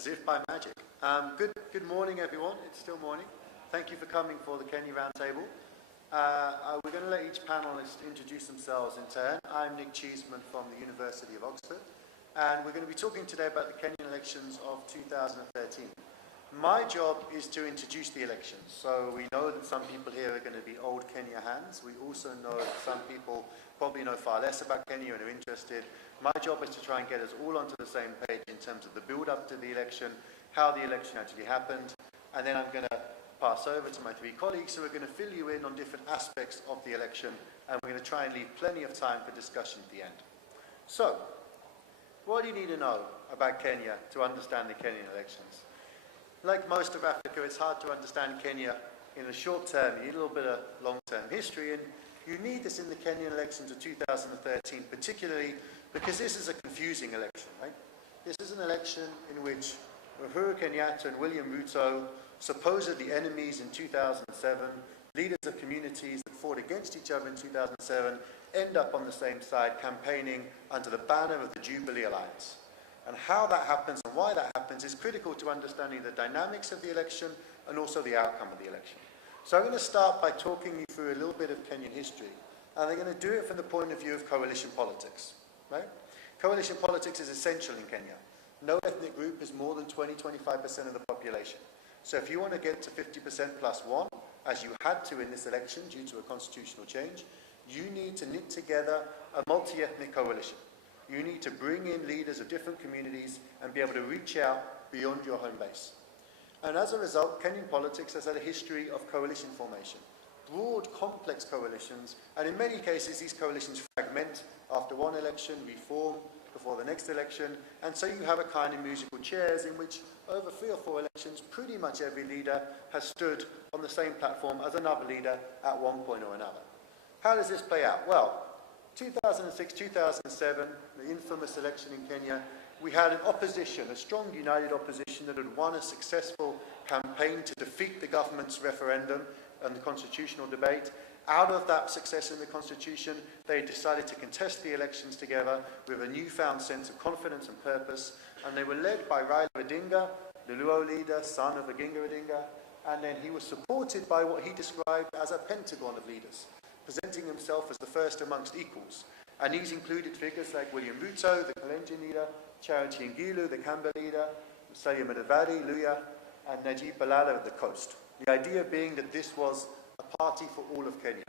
as if by magic. Good morning, everyone. It's still morning. Thank you for coming for the Kenya Roundtable. We're going to let each panelist introduce themselves in turn. I'm Nick Cheeseman from the University of Oxford, and we're going to be talking today about the Kenyan elections of 2013. My job is to introduce the elections. So we know that some people here are going to be old Kenya hands. We also know that some people probably know far less about Kenya and are interested. My job is to try and get us all onto the same page in terms of the build-up to the election, how the election actually happened, and then I'm going to pass over to my three colleagues who are going to fill you in on different aspects of the election, and we're going to try and leave plenty of time for discussion at the end. So, what do you need to know about Kenya to understand the Kenyan elections? Like most of Africa, it's hard to understand Kenya in the short term. You need a little bit of long-term history, and you need this in the Kenyan elections of 2013, particularly because this is a confusing election, right? This is an election in which Uhuru Kenyatta and William Ruto, supposedly enemies in 2007, leaders of communities that fought against each other in 2007, end up on the same side campaigning under the banner of the Jubilee Alliance. And how that happens and why that happens is critical to understanding the dynamics of the election and also the outcome of the election. So I'm going to start by talking you through a little bit of Kenyan history, and I'm going to do it from the point of view of coalition politics. Right? Coalition politics is essential in Kenya. No ethnic group is more than 20-25% of the population. So if you want to get to 50% plus one, as you had to in this election due to a constitutional change, you need to knit together a multi-ethnic coalition. You need to bring in leaders of different communities and be able to reach out beyond your home base. And as a result, Kenyan politics has had a history of coalition formation. Broad, complex coalitions, and in many cases these coalitions fragment after one election, reform before the next election, and so you have a kind of musical chairs in which over 3 or 4 elections pretty much every leader has stood on the same platform as another leader at one point or another. How does this play out? Well, 2006, 2007, the infamous election in Kenya, we had an opposition, a strong united opposition that had won a successful campaign to defeat the government's referendum and the constitutional debate. Out of that success in the constitution, they decided to contest the elections together with a newfound sense of confidence and purpose, and they were led by Raila Odinga, the Luo leader, son of Oginga Odinga, and then he was supported by what he described as a pentagon of leaders, presenting himself as the first amongst equals. And these included figures like William Ruto, the Kalenjin leader, Charity Ngilu, the Kamba leader, Musalia Mudavadi, Luya, and Najib Balala of the coast. The idea being that this was a party for all of Kenya.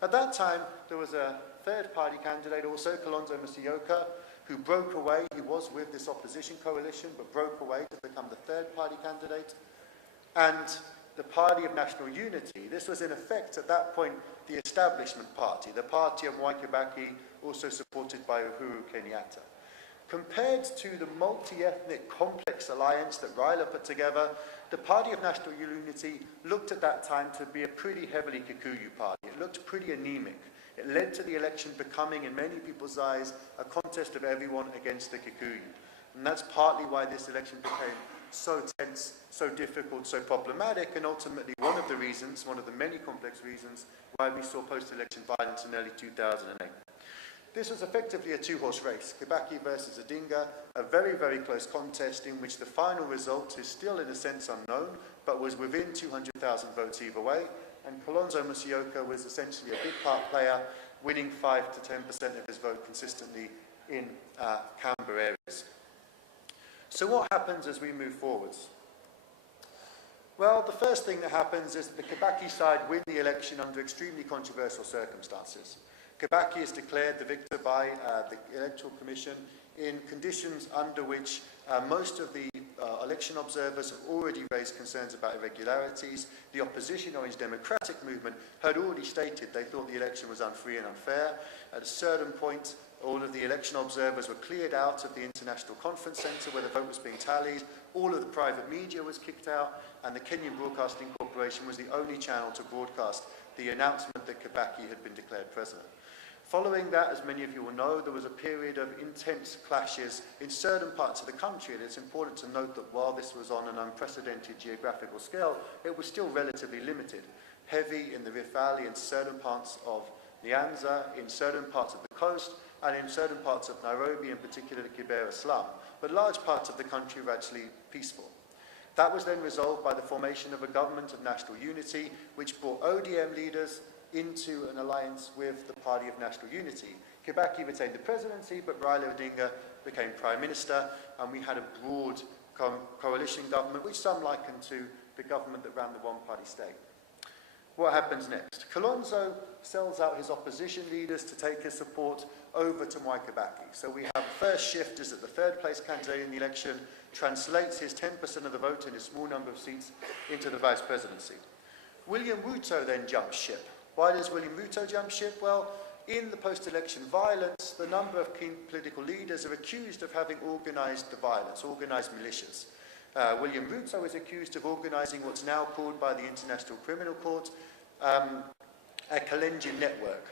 At that time, there was a third-party candidate also, Kalonzo Musyoka, who broke away. He was with this opposition coalition, but broke away to become the third-party candidate. And the Party of National Unity, this was in effect at that point the establishment party, the party of Mwai Kibaki, also supported by Uhuru Kenyatta. Compared to the multi-ethnic complex alliance that Raila put together, the Party of National Unity looked at that time to be a pretty heavily Kikuyu party. It looked pretty anemic. It led to the election becoming, in many people's eyes, a contest of everyone against the Kikuyu. And that's partly why this election became so tense, so difficult, so problematic, and ultimately one of the reasons, one of the many complex reasons, why we saw post-election violence in early 2008. This was effectively a two-horse race, Kibaki versus Odinga, a very, very close contest in which the final result is still in a sense unknown, but was within 200,000 votes either way, and Kalonzo Musyoka was essentially a big part player, winning 5 to 10% of his vote consistently in Canberra areas. So what happens as we move forwards? Well, the first thing that happens is that the Kibaki side win the election under extremely controversial circumstances. Kibaki is declared the victor by the Electoral Commission in conditions under which most of the election observers have already raised concerns about irregularities. The opposition Orange Democratic Movement had already stated they thought the election was unfree and unfair. At a certain point, all of the election observers were cleared out of the International Conference Centre where the vote was being tallied. All of the private media was kicked out, and the Kenyan Broadcasting Corporation was the only channel to broadcast the announcement that Kibaki had been declared president. Following that, as many of you will know, there was a period of intense clashes in certain parts of the country, and it's important to note that while this was on an unprecedented geographical scale, it was still relatively limited. Heavy in the Rift Valley, in certain parts of Nyanza, in certain parts of the coast, and in certain parts of Nairobi, in particular the Kibera slum. but large parts of the country were actually peaceful. That was then resolved by the formation of a government of national unity, which brought ODM leaders into an alliance with the Party of National Unity. Kibaki retained the presidency, but Raila Odinga became prime minister, and we had a broad coalition government, which some liken to the government that ran the one-party state. What happens next? Kalonzo sells out his opposition leaders to take his support over to Mwai Kibaki. So we have first shift is that the third place candidate in the election translates his 10% of the vote in a small number of seats into the vice presidency. William Ruto then jumps ship. Why does William Ruto jump ship? Well, in the post-election violence, the number of key political leaders are accused of having organised the violence, organised militias. William Ruto is accused of organising what's now called by the International Criminal Court a Kenyan network.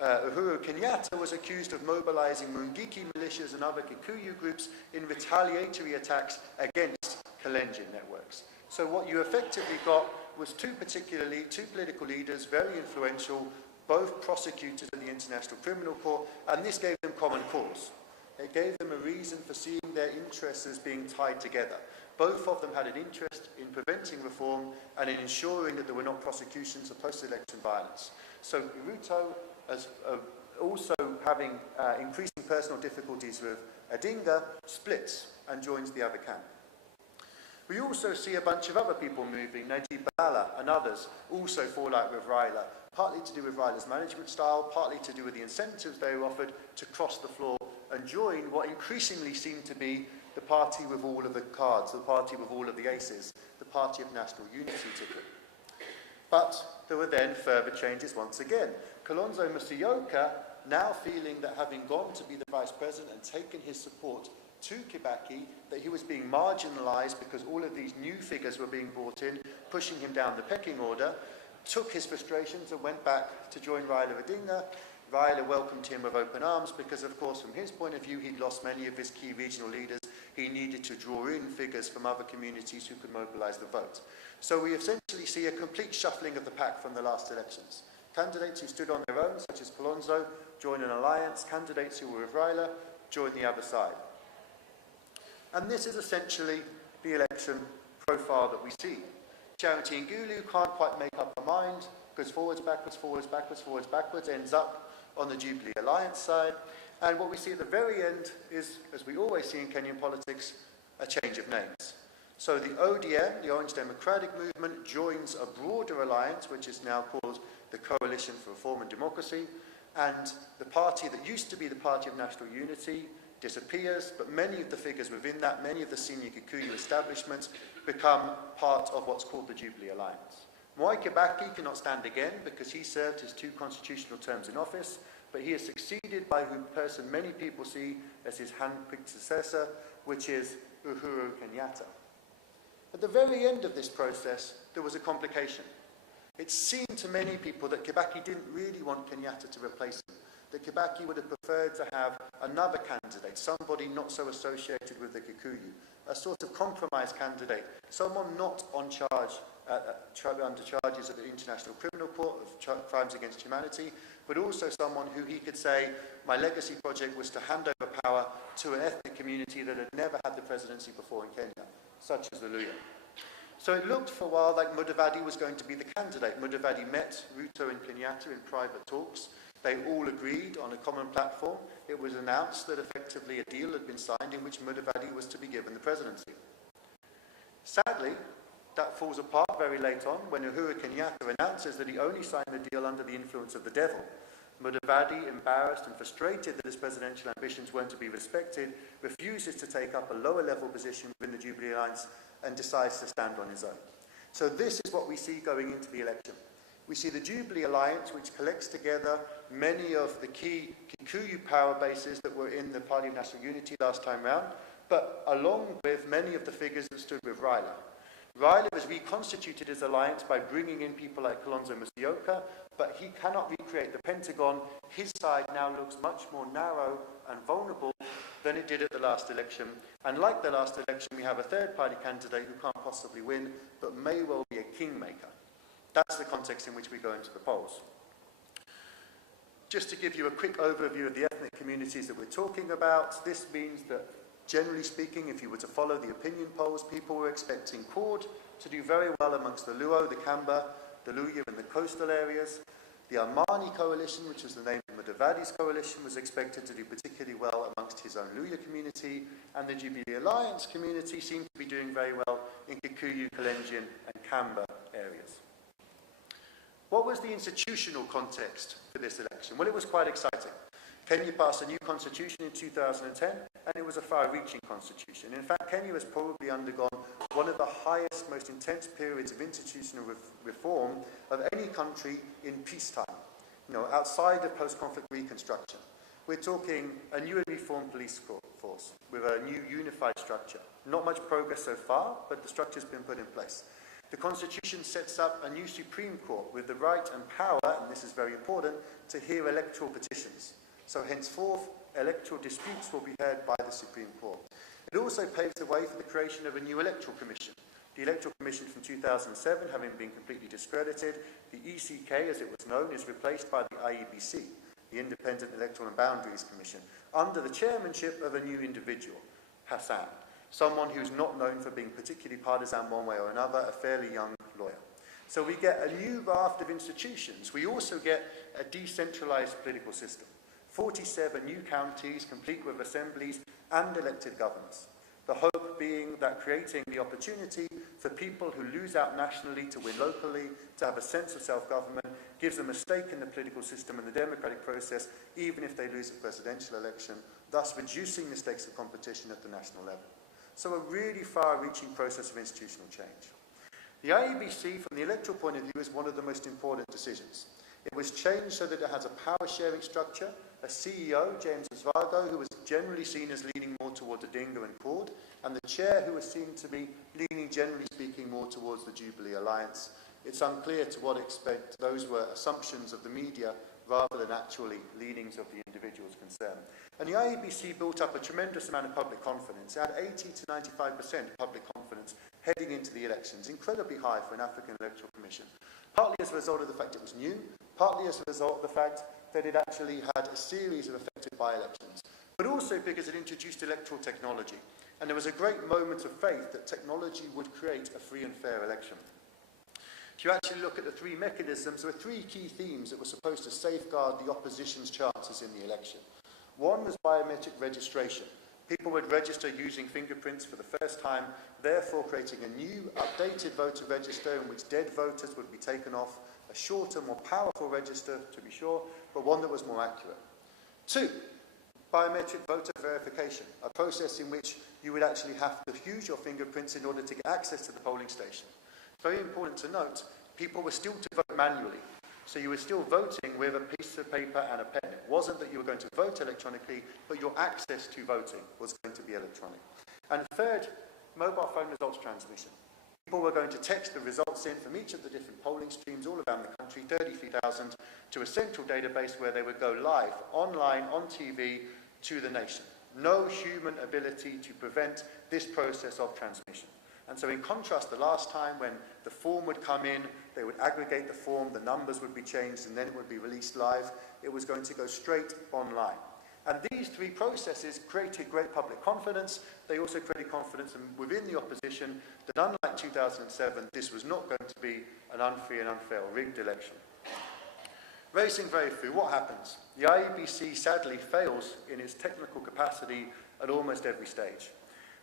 Uhuru Kenyatta was accused of mobilising Mungiki militias and other Kikuyu groups in retaliatory attacks against Kenyan networks. So what you effectively got was two political leaders, very influential, both prosecuted at the International Criminal Court, and this gave them common cause. It gave them a reason for seeing their interests as being tied together. Both of them had an interest in preventing reform and in ensuring that there were not prosecutions of post-election violence. So Ruto, as also having increasing personal difficulties with Odinga, splits and joins the other camp. We also see a bunch of other people moving. Najib Balala and others also fall out with Raila, partly to do with Raila's management style, partly to do with the incentives they were offered to cross the floor and join what increasingly seemed to be the party with all of the cards, the party with all of the aces, the Party of National Unity ticket. But there were then further changes once again. Kalonzo Musyoka, now feeling that having gone to be the vice president and taken his support to Kibaki, that he was being marginalised because all of these new figures were being brought in, pushing him down the pecking order, took his frustrations and went back to join Raila Odinga. Raila welcomed him with open arms because, of course, from his point of view, he'd lost many of his key regional leaders. He needed to draw in figures from other communities who could mobilise the vote. So we essentially see a complete shuffling of the pack from the last elections. Candidates who stood on their own, such as Kalonzo, join an alliance. Candidates who were with Raila join the other side. And this is essentially the election profile that we see. Charity Ngulu can't quite make up her mind, goes forwards, backwards, forwards, backwards, forwards, backwards, ends up on the Jubilee Alliance side. And what we see at the very end is, as we always see in Kenyan politics, a change of names. So the ODM, the Orange Democratic Movement, joins a broader alliance, which is now called the Coalition for Reform and Democracy, and the party that used to be the Party of National Unity disappears, but many of the figures within that, many of the senior Kikuyu establishments, become part of what's called the Jubilee Alliance. Mwai Kibaki cannot stand again because he served his 2 constitutional terms in office, but he is succeeded by the person many people see as his hand-picked successor, which is Uhuru Kenyatta. At the very end of this process, there was a complication. It seemed to many people that Kibaki didn't really want Kenyatta to replace him, that Kibaki would have preferred to have another candidate, somebody not so associated with the Kikuyu, a sort of compromise candidate, someone not on charge, under charges of the International Criminal Court of crimes against humanity, but also someone who he could say, my legacy project was to hand over power to an ethnic community that had never had the presidency before in Kenya, such as the Luhya. So it looked for a while like Mudavadi was going to be the candidate. Mudavadi met Ruto and Kenyatta in private talks. They all agreed on a common platform. It was announced that effectively a deal had been signed in which Mudavadi was to be given the presidency. Sadly, that falls apart very late on when Uhuru Kenyatta announces that he only signed the deal under the influence of the devil. Mudavadi, embarrassed and frustrated that his presidential ambitions weren't to be respected, refuses to take up a lower-level position within the Jubilee Alliance and decides to stand on his own. So this is what we see going into the election. We see the Jubilee Alliance, which collects together many of the key Kikuyu power bases that were in the Party of National Unity last time round, but along with many of the figures that stood with Raila. Raila was reconstituted his alliance by bringing in people like Kalonzo Musyoka, but he cannot recreate the Pentagon. His side now looks much more narrow and vulnerable than it did at the last election. And like the last election, we have a third-party candidate who can't possibly win, but may well be a kingmaker. That's the context in which we go into the polls. Just to give you a quick overview of the ethnic communities that we're talking about, this means that Generally speaking, if you were to follow the opinion polls, people were expecting CORD to do very well amongst the Luo, the Kamba, the Luya and the coastal areas. The Armani coalition, which was the name of Mudavadi's coalition, was expected to do particularly well amongst his own Luya community, and the Jubilee Alliance community seemed to be doing very well in Kikuyu, Kalenjin and Kamba areas. What was the institutional context for this election? Well, it was quite exciting. Kenya passed a new constitution in 2010, and it was a far-reaching constitution. In fact, Kenya has probably undergone one of the highest, most intense periods of institutional reform of any country in peacetime, outside of post-conflict reconstruction. We're talking a newly reformed police force with a new unified structure. Not much progress so far, but the structure's been put in place. The Constitution sets up a new Supreme Court with the right and power, and this is very important, to hear electoral petitions. So henceforth, electoral disputes will be heard by the Supreme Court. It also paves the way for the creation of a new electoral commission. The Electoral Commission from 2007 having been completely discredited, the ECK, as it was known, is replaced by the IEBC, the Independent Electoral and Boundaries Commission, under the chairmanship of a new individual, Hassan, someone who's not known for being particularly partisan one way or another, a fairly young lawyer. So we get a new raft of institutions. We also get a decentralized political system. 47 new counties, complete with assemblies and elected governors. The hope being that creating the opportunity for people who lose out nationally to win locally, to have a sense of self-government, gives them a stake in the political system and the democratic process, even if they lose a presidential election, thus reducing the stakes of competition at the national level. So a really far-reaching process of institutional change. The IEBC, from the electoral point of view, is one of the most important decisions. It was changed so that it has a power-sharing structure, a CEO, James Zvago, who was generally seen as leaning more towards Odinga and CORD, and the chair, who was seen to be leaning, generally speaking, more towards the Jubilee Alliance. It's unclear to what extent those were assumptions of the media rather than actually leanings of the individuals concerned. And the IEBC built up a tremendous amount of public confidence. It had 80 to 95% public confidence heading into the elections, incredibly high for an African Electoral Commission. Partly as a result of the fact it was new, partly as a result of the fact that it actually had a series of effective by-elections, but also because it introduced electoral technology. And there was a great moment of faith that technology would create a free and fair election. If you actually look at the three mechanisms, there were three key themes that were supposed to safeguard the opposition's chances in the election. One was biometric registration. People would register using fingerprints for the first time, therefore creating a new, updated voter register in which dead voters would be taken off, a shorter, more powerful register, to be sure, but one that was more accurate. Two, biometric voter verification, a process in which you would actually have to use your fingerprints in order to get access to the polling station. Very important to note, people were still to vote manually. So you were still voting with a piece of paper and a pen. It wasn't that you were going to vote electronically, but your access to voting was going to be electronic. And third, mobile phone results transmission. People were going to text the results in from each of the different polling streams all around the country, 33,000, to a central database where they would go live, online, on TV, to the nation. No human ability to prevent this process of transmission. And so in contrast, the last time when the form would come in, they would aggregate the form, the numbers would be changed, and then it would be released live. It was going to go straight online. And these three processes created great public confidence. They also created confidence within the opposition that unlike 2007, this was not going to be an unfree and unfair or rigged election. Racing very few, what happens? The IEBC sadly fails in its technical capacity at almost every stage.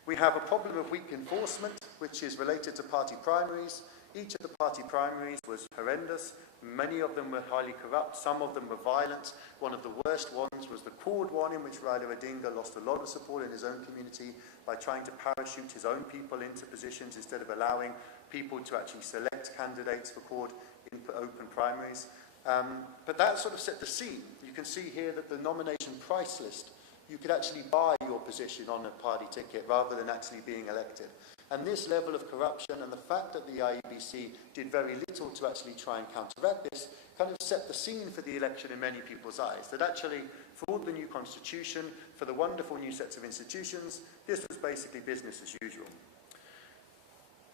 We have a problem of weak enforcement, which is related to party primaries. Each of the party primaries was horrendous. Many of them were highly corrupt. Some of them were violent. One of the worst ones was the CORD one, in which Raila Odinga lost a lot of support in his own community by trying to parachute his own people into positions instead of allowing people to actually select candidates for CORD in open primaries. But that sort of set the scene. You can see here that the nomination price list, you could actually buy your position on a party ticket rather than actually being elected. And this level of corruption and the fact that the IEBC did very little to actually try and counteract this kind of set the scene for the election in many people's eyes. That actually, for all the new constitution, for the wonderful new sets of institutions, this was basically business as usual.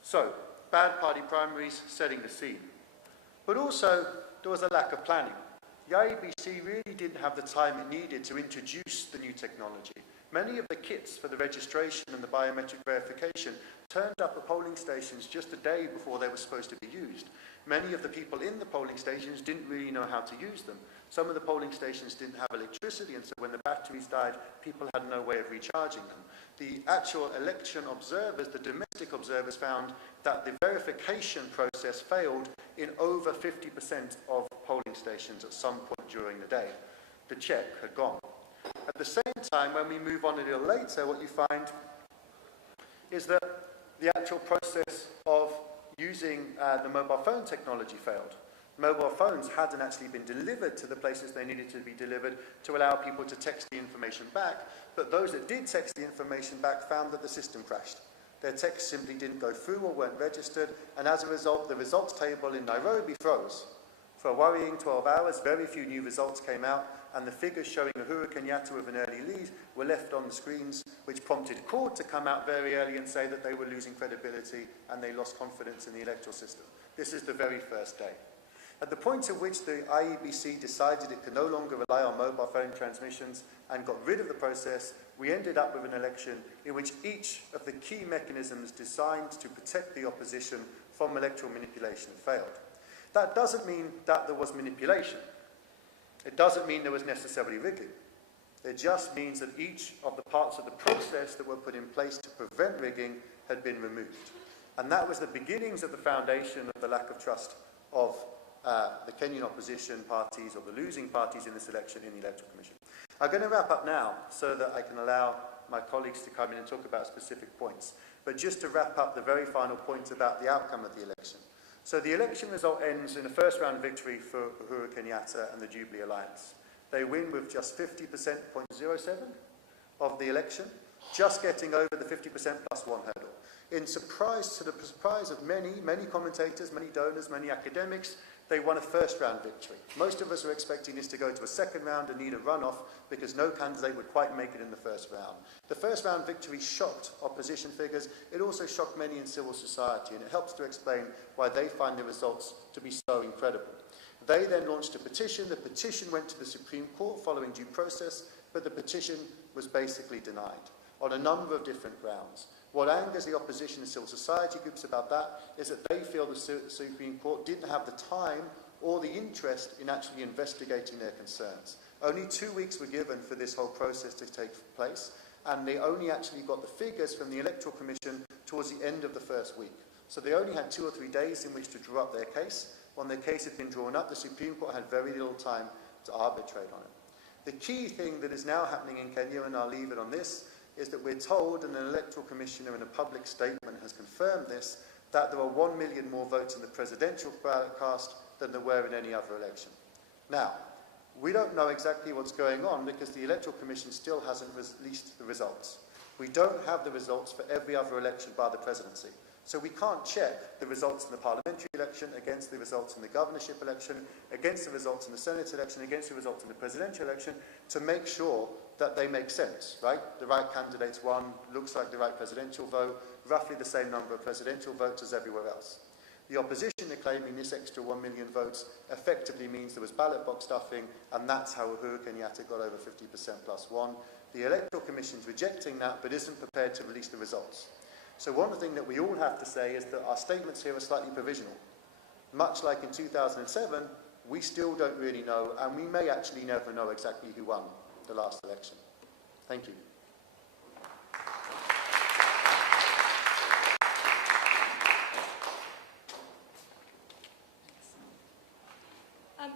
So, bad party primaries setting the scene. But also, there was a lack of planning. The IEBC really didn't have the time it needed to introduce the new technology. Many of the kits for the registration and the biometric verification turned up at polling stations just a day before they were supposed to be used. Many of the people in the polling stations didn't really know how to use them. Some of the polling stations didn't have electricity, and so when the batteries died, people had no way of recharging them. The actual election observers, the domestic observers, found that the verification process failed in over 50% of polling stations at some point during the day. The check had gone. At the same time, when we move on a little later, what you find is that the actual process of using the mobile phone technology failed. Mobile phones hadn't actually been delivered to the places they needed to be delivered to allow people to text the information back, but those that did text the information back found that the system crashed. Their text simply didn't go through or weren't registered, and as a result, the results table in Nairobi froze. For a worrying 12 hours, very few new results came out, and the figures showing Uhuru Kenyatta with an early lead were left on the screens, which prompted court to come out very early and say that they were losing credibility and they lost confidence in the electoral system. This is the very first day. At the point at which the IEBC decided it could no longer rely on mobile phone transmissions and got rid of the process, we ended up with an election in which each of the key mechanisms designed to protect the opposition from electoral manipulation failed. That doesn't mean that there was manipulation. It doesn't mean there was necessarily rigging. It just means that each of the parts of the process that were put in place to prevent rigging had been removed. And that was the beginnings of the foundation of the lack of trust of the Kenyan opposition parties, or the losing parties in this election, in the Electoral Commission. I'm going to wrap up now so that I can allow my colleagues to come in and talk about specific points. But just to wrap up the very final point about the outcome of the election. So the election result ends in a first round victory for Uhuru Kenyatta and the Jubilee Alliance. They win with just 50.07% of the election, just getting over the 50% plus one hurdle. In surprise, to the surprise of many commentators, many donors, many academics, they won a first round victory. Most of us were expecting this to go to a second round and need a runoff because no candidate would quite make it in the first round. The first round victory shocked opposition figures. It also shocked many in civil society, and it helps to explain why they find the results to be so incredible. They then launched a petition. The petition went to the Supreme Court following due process, but the petition was basically denied on a number of different grounds. What angers the opposition and civil society groups about that is that they feel the Supreme Court didn't have the time or the interest in actually investigating their concerns. Only 2 weeks were given for this whole process to take place, and they only actually got the figures from the Electoral Commission towards the end of the first week. So they only had 2 or 3 days in which to draw up their case. When their case had been drawn up, the Supreme Court had very little time to arbitrate on it. The key thing that is now happening in Kenya, and I'll leave it on this, is that we're told, and an electoral commissioner in a public statement has confirmed this, that there are 1 million more votes in the presidential ballot cast than there were in any other election. Now, we don't know exactly what's going on because the Electoral Commission still hasn't released the results. We don't have the results for every other election by the presidency. So we can't check the results in the parliamentary election against the results in the governorship election, against the results in the Senate election, against the results in the presidential election, to make sure that they make sense, right? The right candidates won, looks like the right presidential vote, roughly the same number of presidential votes as everywhere else. The opposition are claiming this extra 1 million votes effectively means there was ballot box stuffing, and that's how Uhuru Kenyatta got over 50% plus one. The Electoral Commission's rejecting that, but isn't prepared to release the results. So one thing that we all have to say is that our statements here are slightly provisional. Much like in 2007, we still don't really know, and we may actually never know exactly who won the last election. Thank you.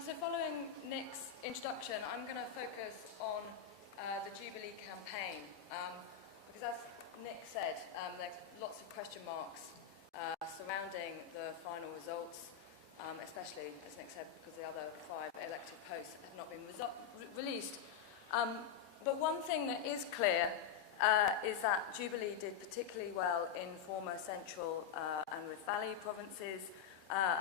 So following Nick's introduction, I'm going to focus on the Jubilee campaign, because as Nick said, there's lots of question marks surrounding the final results, especially, as Nick said, because the other 5 elected posts have not been released. But one thing that is clear is that Jubilee did particularly well in former Central and Rift Valley provinces,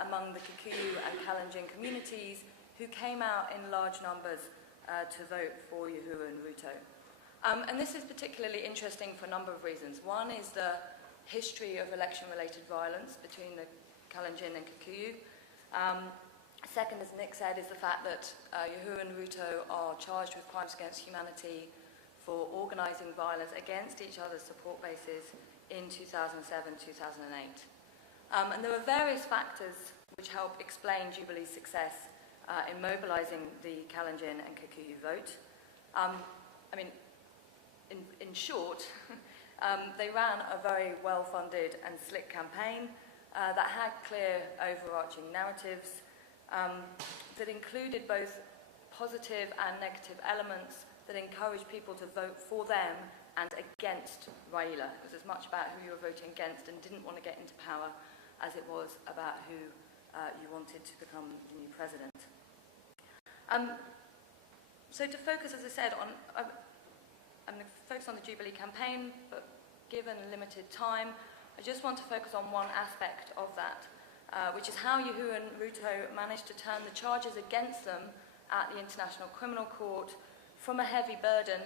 among the Kikuyu and Kalenjin communities, who came out in large numbers to vote for Uhuru and Ruto. And this is particularly interesting for a number of reasons. One is the history of election-related violence between the Kalenjin and Kikuyu. Second, as Nick said, is the fact that Uhuru and Ruto are charged with crimes against humanity for organising violence against each other's support bases in 2007-2008. And there are various factors which help explain Jubilee's success in mobilising the Kalenjin and Kikuyu vote. In short, they ran a very well-funded and slick campaign that had clear overarching narratives that included both positive and negative elements that encouraged people to vote for them and against Raila. It was as much about who you were voting against and didn't want to get into power as it was about who you wanted to become the new president. So to focus, as I said, on I'm going to focus on the Jubilee campaign, but given limited time, I just want to focus on one aspect of that, which is how Yuhu and Ruto managed to turn the charges against them at the International Criminal Court from a heavy burden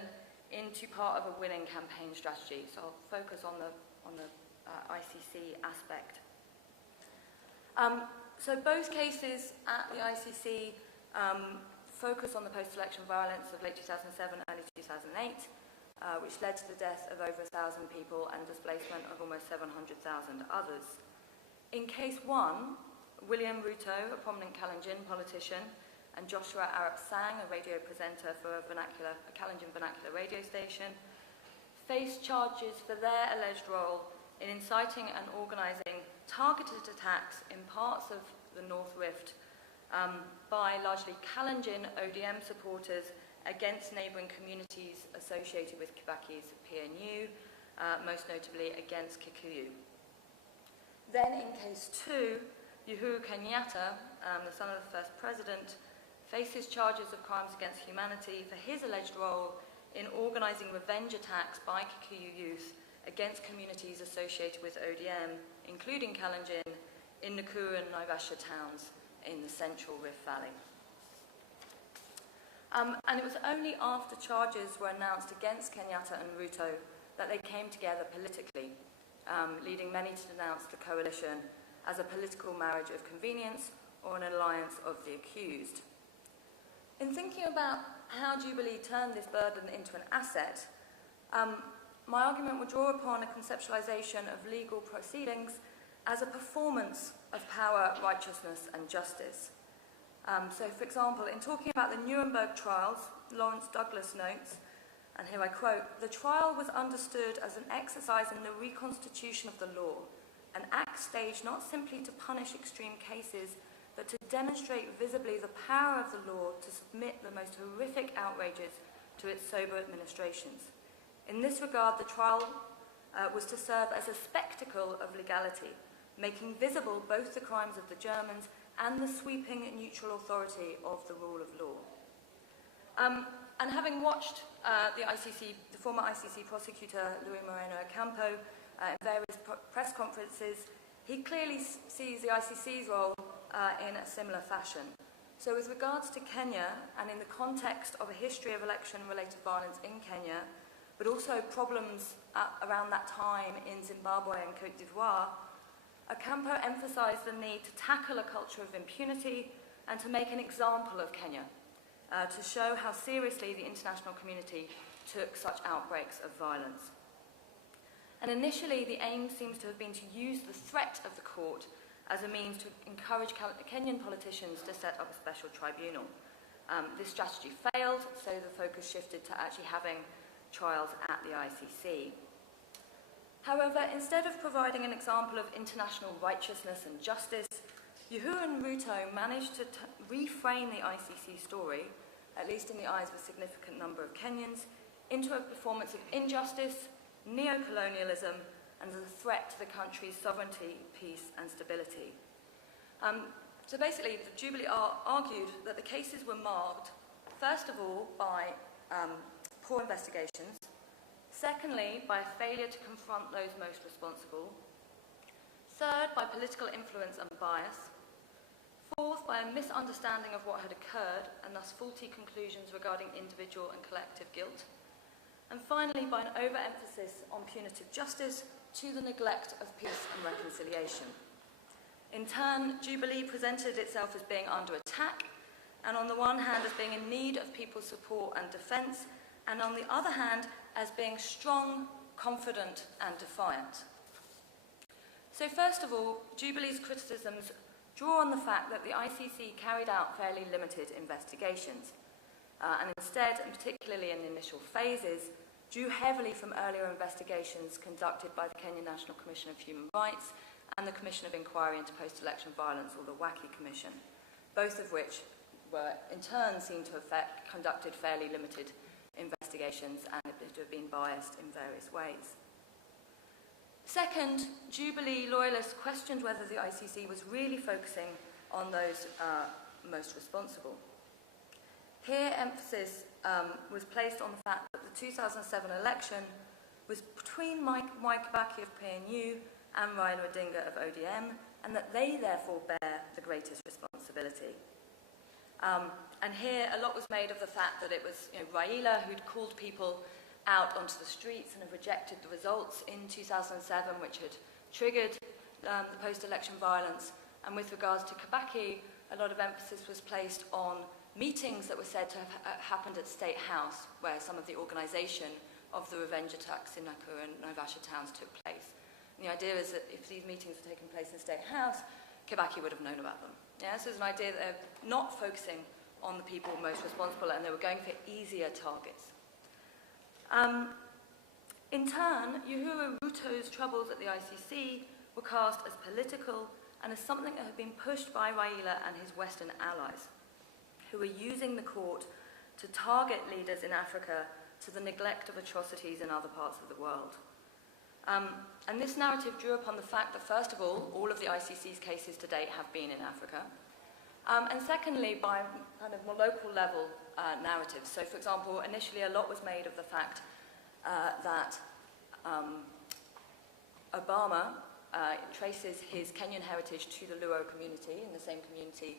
into part of a winning campaign strategy. So I'll focus on the ICC aspect. So both cases at the ICC focus on the post-election violence of late 2007, early 2008, which led to the death of over 1,000 people and displacement of almost 700,000 others. In case one, William Ruto, a prominent Kalenjin politician, and Joshua Arap Sang, a radio presenter for a Kalenjin vernacular radio station, faced charges for their alleged role in inciting and organising targeted attacks in parts of the North Rift by largely Kalenjin ODM supporters against neighbouring communities associated with Kibaki's PNU, most notably against Kikuyu. Then in case two, Uhuru Kenyatta, the son of the first president, faces charges of crimes against humanity for his alleged role in organising revenge attacks by Kikuyu youth against communities associated with ODM, including Kalenjin, in Nakuru and Naivasha towns in the central Rift Valley. And it was only after charges were announced against Kenyatta and Ruto that they came together politically, leading many to denounce the coalition as a political marriage of convenience or an alliance of the accused. In thinking about how Jubilee turned this burden into an asset, my argument would draw upon a conceptualisation of legal proceedings as a performance of power, righteousness and justice. So, for example, in talking about the Nuremberg trials, Lawrence Douglas notes, and here I quote, "The trial was understood as an exercise in the reconstitution of the law, an act staged not simply to punish extreme cases, but to demonstrate visibly the power of the law to submit the most horrific outrages to its sober administrations. In this regard, the trial was to serve as a spectacle of legality, making visible both the crimes of the Germans and the sweeping neutral authority of the rule of law." And having watched the former ICC prosecutor Luis Moreno Ocampo in various press conferences, he clearly sees the ICC's role in a similar fashion. So with regards to Kenya, and in the context of a history of election-related violence in Kenya, but also problems around that time in Zimbabwe and Cote d'Ivoire, Ocampo emphasised the need to tackle a culture of impunity and to make an example of Kenya, to show how seriously the international community took such outbreaks of violence. And initially, the aim seems to have been to use the threat of the court as a means to encourage Kenyan politicians to set up a special tribunal. This strategy failed, so the focus shifted to actually having trials at the ICC. However, instead of providing an example of international righteousness and justice, Uhuru and Ruto managed to reframe the ICC story, at least in the eyes of a significant number of Kenyans, into a performance of injustice, neo-colonialism, and as a threat to the country's sovereignty, peace, and stability. So basically, the Jubilee argued that the cases were marked, first of all, by poor investigations, secondly, by a failure to confront those most responsible, third, by political influence and bias, fourth, by a misunderstanding of what had occurred and thus faulty conclusions regarding individual and collective guilt, and finally, by an overemphasis on punitive justice to the neglect of peace and reconciliation. In turn, Jubilee presented itself as being under attack, and on the one hand as being in need of people's support and defence, and on the other hand, as being strong, confident, and defiant. So first of all, Jubilee's criticisms draw on the fact that the ICC carried out fairly limited investigations, and instead, and particularly in the initial phases, drew heavily from earlier investigations conducted by the Kenyan National Commission of Human Rights and the Commission of Inquiry into Post-Election Violence, or the WACI Commission, both of which were in turn seen to have conducted fairly limited investigations and appear to have been biased in various ways. Second, Jubilee loyalists questioned whether the ICC was really focusing on those most responsible. Here, emphasis was placed on the fact that the 2007 election was between Mwai Kibaki of PNU and Raila Odinga of ODM, and that they therefore bear the greatest responsibility. And here, a lot was made of the fact that it was Raila who'd called people out onto the streets and had rejected the results in 2007, which had triggered the post-election violence. And with regards to Kibaki, a lot of emphasis was placed on meetings that were said to have happened at State House, where some of the organisation of the revenge attacks in Nakuru and Naivasha towns took place. And the idea is that if these meetings were taking place in State House, Kibaki would have known about them. Yeah, so there's an idea that they're not focusing on the people most responsible, and they were going for easier targets. In turn, Uhuru Ruto's troubles at the ICC were cast as political and as something that had been pushed by Raila and his Western allies, who were using the court to target leaders in Africa to the neglect of atrocities in other parts of the world. And this narrative drew upon the fact that, first of all of the ICC's cases to date have been in Africa, and secondly, by kind of more local level narratives. So, for example, initially a lot was made of the fact that Obama traces his Kenyan heritage to the Luo community, in the same community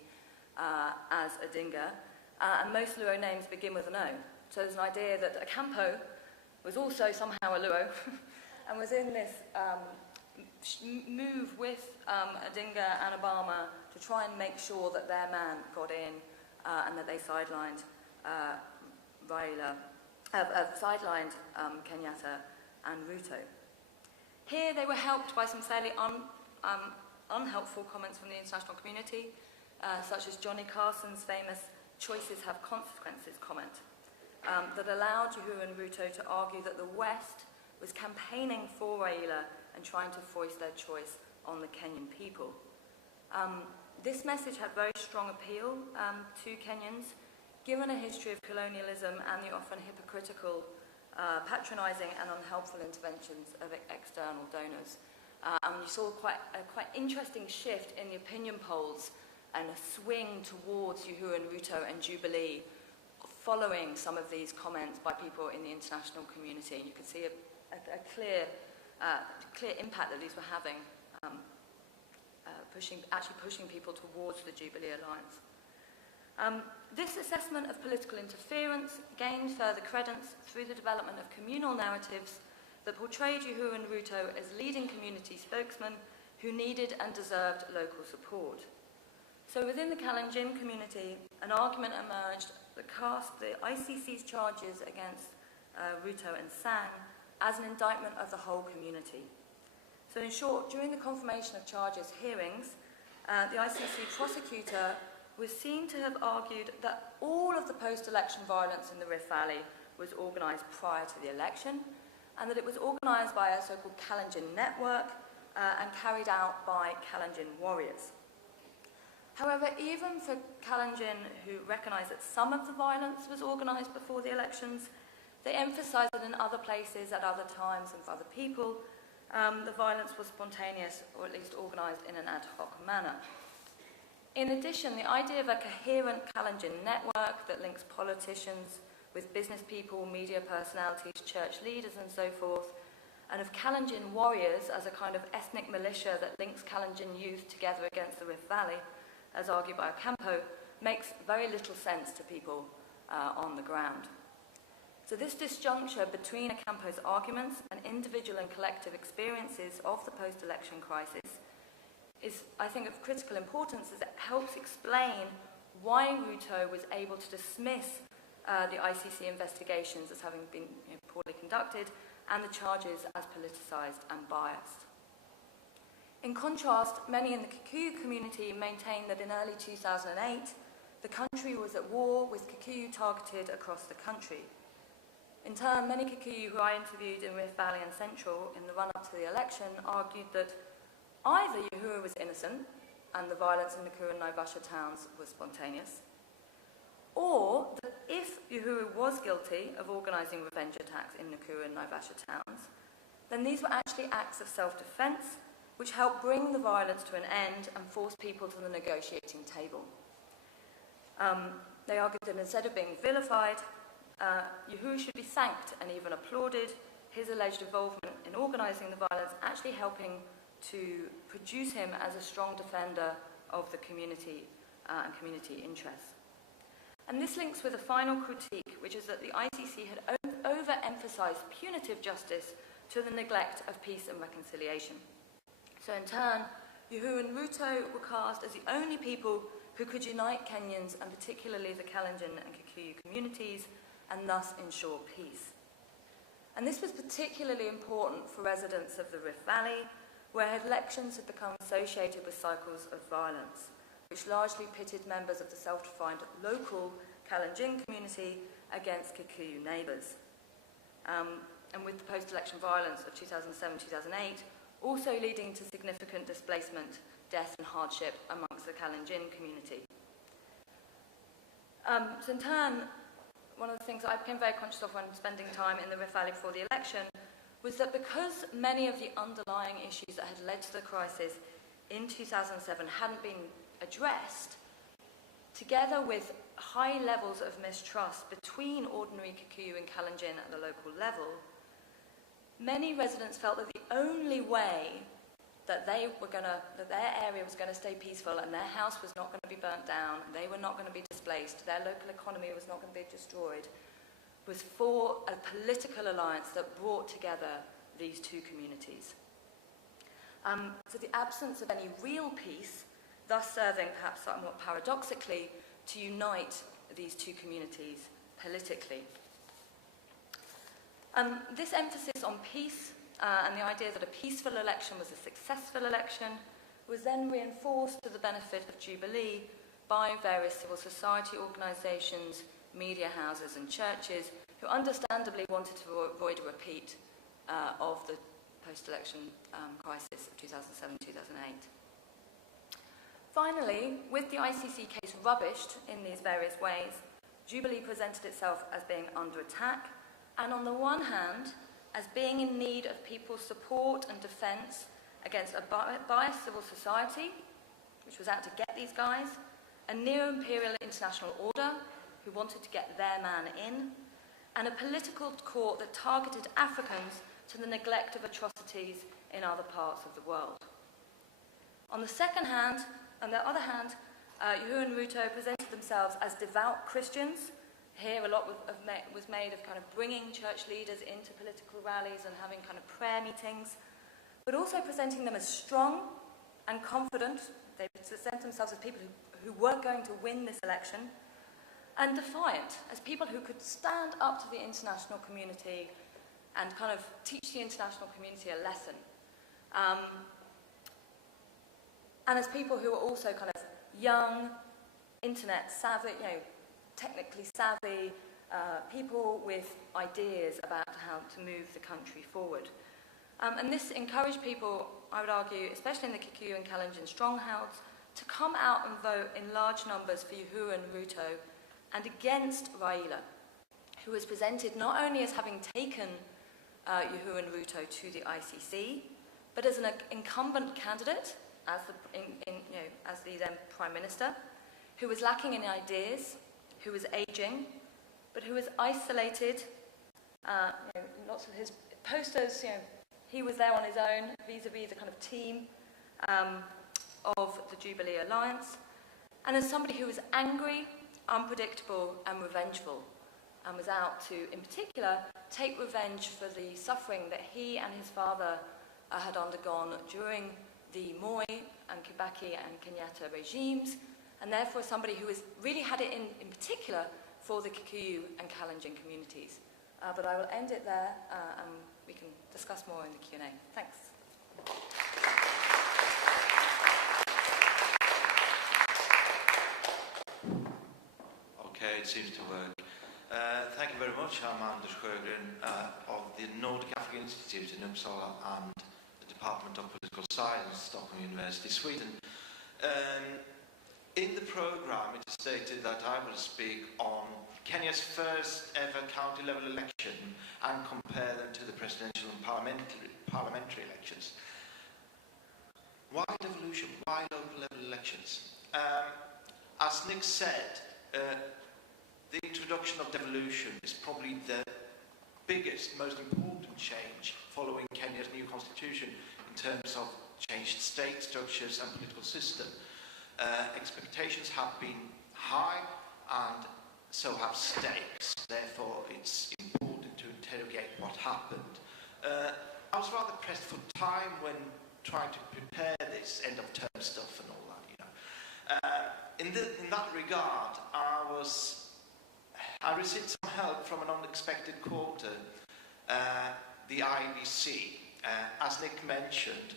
as Odinga, and most Luo names begin with an O. So there's an idea that Ocampo was also somehow a Luo, and was in this move with Odinga and Obama to try and make sure that their man got in, and that they sidelined Kenyatta and Ruto. Here they were helped by some fairly unhelpful comments from the international community, such as Johnny Carson's famous "choices have consequences" comment, that allowed Uhuru and Ruto to argue that the West was campaigning for Raila and trying to foist their choice on the Kenyan people. This message had very strong appeal to Kenyans, given a history of colonialism and the often hypocritical, patronising and unhelpful interventions of external donors. And you saw quite interesting shift in the opinion polls and a swing towards Uhuru and Ruto and Jubilee following some of these comments by people in the international community. And you could see a clear impact that these were having, pushing people towards the Jubilee Alliance. This assessment of political interference gained further credence through the development of communal narratives that portrayed Uhuru and Ruto as leading community spokesmen who needed and deserved local support. So within the Kalenjin community, an argument emerged that cast the ICC's charges against Ruto and Sang as an indictment of the whole community. So in short, during the confirmation of charges hearings, the ICC prosecutor was seen to have argued that all of the post-election violence in the Rift Valley was organised prior to the election, and that it was organised by a so-called Kalenjin network and carried out by Kalenjin warriors. However, even for Kalenjin who recognised that some of the violence was organised before the elections, they emphasised that in other places, at other times and for other people, the violence was spontaneous, or at least organised in an ad hoc manner. In addition, the idea of a coherent Kalenjin network that links politicians with business people, media personalities, church leaders and so forth, and of Kalenjin warriors as a kind of ethnic militia that links Kalenjin youth together against the Rift Valley, as argued by Ocampo, makes very little sense to people on the ground. So this disjuncture between Ocampo's arguments and individual and collective experiences of the post-election crisis is, I think, of critical importance, as it helps explain why Ruto was able to dismiss the ICC investigations as having been poorly conducted, and the charges as politicised and biased. In contrast, many in the Kikuyu community maintain that in early 2008, the country was at war with Kikuyu targeted across the country. In turn, many Kikuyu who I interviewed in Rift Valley and Central in the run-up to the election argued that either Uhuru was innocent and the violence in Nakuru and Naivasha towns was spontaneous, or that if Uhuru was guilty of organising revenge attacks in Nakuru and Naivasha towns, then these were actually acts of self-defence which helped bring the violence to an end and force people to the negotiating table. They argued that instead of being vilified, Uhuru should be thanked and even applauded, his alleged involvement in organising the violence actually helping to produce him as a strong defender of the community and community interests. And this links with a final critique, which is that the ICC had overemphasised punitive justice to the neglect of peace and reconciliation. So in turn, Uhuru and Ruto were cast as the only people who could unite Kenyans, and particularly the Kalenjin and Kikuyu communities, and thus ensure peace. And this was particularly important for residents of the Rift Valley, where elections had become associated with cycles of violence, which largely pitted members of the self-defined local Kalenjin community against Kikuyu neighbours. And with the post-election violence of 2007-2008, also leading to significant displacement, death and hardship amongst the Kalenjin community. So in turn, one of the things I became very conscious of when spending time in the Rift Valley before the election was that because many of the underlying issues that had led to the crisis in 2007 hadn't been addressed, together with high levels of mistrust between ordinary Kikuyu and Kalenjin at the local level, many residents felt that the only way that their area was going to stay peaceful and their house was not going to be burnt down, they were not going to be displaced, their local economy was not going to be destroyed, was for a political alliance that brought together these two communities. So the absence of any real peace, thus serving perhaps somewhat paradoxically to unite these two communities politically. This emphasis on peace and the idea that a peaceful election was a successful election was then reinforced to the benefit of Jubilee by various civil society organisations, media houses and churches who understandably wanted to avoid a repeat of the post-election crisis of 2007-2008. Finally, with the ICC case rubbished in these various ways, Jubilee presented itself as being under attack, and on the one hand, as being in need of people's support and defence against a biased civil society, which was out to get these guys, a neo-imperial international order, who wanted to get their man in, and a political court that targeted Africans to the neglect of atrocities in other parts of the world. On the other hand, Uhuru and Ruto presented themselves as devout Christians. Here a lot was made of kind of bringing church leaders into political rallies and having kind of prayer meetings, but also presenting them as strong and confident. They present themselves as people who were going to win this election, and defiant, as people who could stand up to the international community and kind of teach the international community a lesson. And as people who are also kind of young, internet savvy, technically savvy, people with ideas about how to move the country forward. And this encouraged people, I would argue, especially in the Kikuyu and Kalenjin strongholds, to come out and vote in large numbers for Uhuru and Ruto and against Raila, who was presented not only as having taken Uhuru and Ruto to the ICC, but as an incumbent candidate, as the then Prime Minister, who was lacking in ideas, who was ageing, but who was isolated. Lots of his posters, he was there on his own vis-a-vis the kind of team of the Jubilee Alliance, and as somebody who was angry, unpredictable and revengeful, and was out to, in particular, take revenge for the suffering that he and his father had undergone during the Moi and Kibaki and Kenyatta regimes, and therefore somebody who really had it in particular for the Kikuyu and Kalenjin communities. But I will end it there, and we can discuss more in the Q&A. Thanks. Okay, it seems to work. Thank you very much. I'm Anders Sjögren of the Nordic African Institute in Uppsala and the Department of Political Science, Stockholm University, Sweden. In the programme, it is stated that I will speak on Kenya's first ever county level election and compare them to the presidential and parliamentary elections. Why devolution? Why local level elections? As Nick said, the introduction of devolution is probably the biggest, most important change following Kenya's new constitution in terms of changed state structures and political system. Expectations have been high and so have stakes. Therefore, it's important to interrogate what happened. I was rather pressed for time when trying to prepare this end-of-term stuff and all that, you know. In that regard, I received some help from an unexpected quarter, the IBC. As Nick mentioned,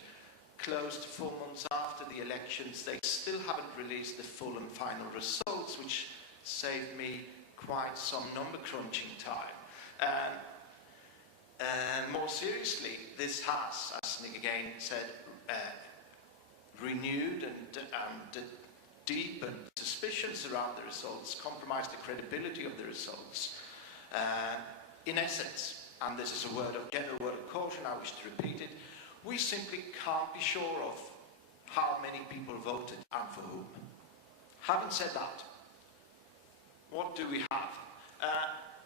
close to 4 months after the elections, they still haven't released the full and final results, which saved me quite some number crunching time. More seriously, this has, as Nick again said, renewed and deepened suspicions around the results, compromised the credibility of the results. In essence, and this is a general word of caution, I wish to repeat it, we simply can't be sure of how many people voted and for whom. Having said that, what do we have?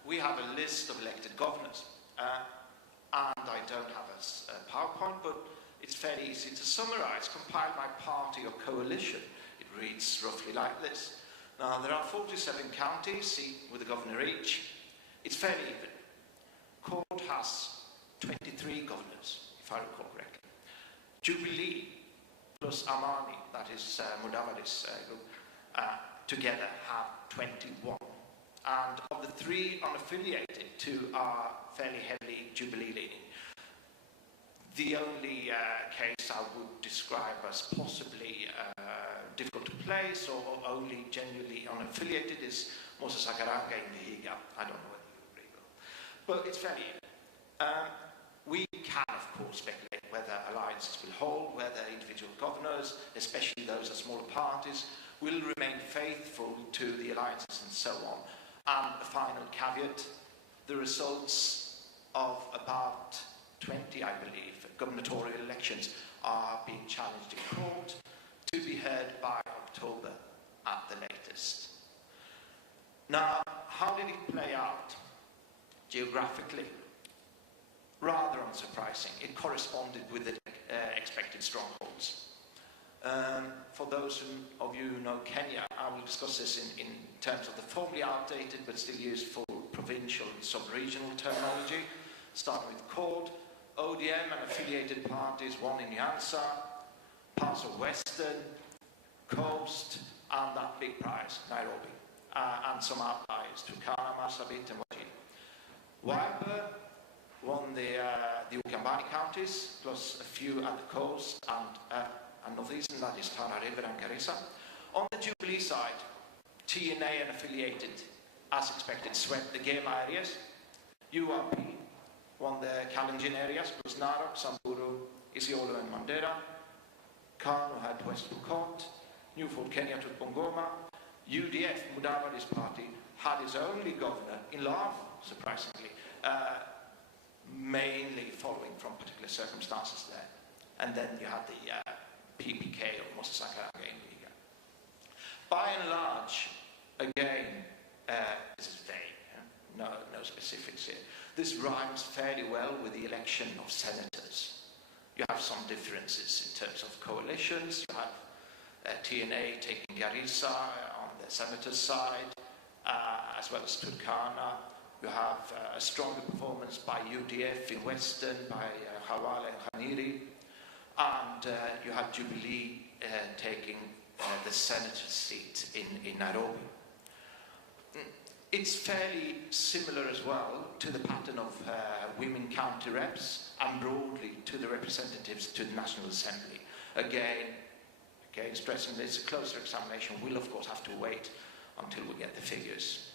We have a list of elected governors, and I don't have a PowerPoint, but it's fairly easy to summarize. Compiled by party or coalition, it reads roughly like this. Now, there are 47 counties, with a governor each. It's fairly even. Court has 23 governors, if I recall correctly. Jubilee plus Amani, that is Mudavadi's group, together have 21. And of the 3 unaffiliated, 2 are fairly heavily Jubilee leaning. The only case I would describe as possibly difficult to place or only genuinely unaffiliated is Moses Akaranga in Vihiga. I don't know whether you agree with that. But it's fairly even. We can, of course, speculate whether alliances will hold, whether individual governors, especially those of smaller parties, will remain faithful to the alliances and so on. And a final caveat, the results of about 20, I believe, gubernatorial elections are being challenged in court to be heard by October at the latest. Now, how did it play out geographically? Rather unsurprising, it corresponded with the expected strongholds. For those of you who know Kenya, I will discuss this in terms of the formerly outdated but still useful provincial and sub-regional terminology, starting with CORD, ODM and affiliated parties, one in Nyanza, parts of Western, Coast, and that big prize, Nairobi, and some outliers, Turkana, Marsabit, and Wajir. Wiper won the Ukambani counties, plus a few at the coast and northeastern, that is Tana River and Garissa. On the Jubilee side, TNA and affiliated, as expected, swept the Gema areas. URP won the Kalenjin areas, plus Narok, Samburu, Isiolo and Mandera. KANU had West Pokot. Newfold Kenya took Bungoma. UDF, Mudavadi's party, had its only governor in Lamu, surprisingly, mainly following from particular circumstances there. And then you had the PPK of Moses Akaranga in Vihiga. By and large, again, this is vague, no specifics here. This rhymes fairly well with the election of senators. You have some differences in terms of coalitions. You have TNA taking Garissa on the senator's side, as well as Turkana. You have a stronger performance by UDF in Western, by Hawala and Khaniri. And you have Jubilee taking the senator's seat in Nairobi. It's fairly similar as well to the pattern of women county reps and broadly to the representatives to the National Assembly. Again, stressing this, a closer examination will of course have to wait until we get the figures.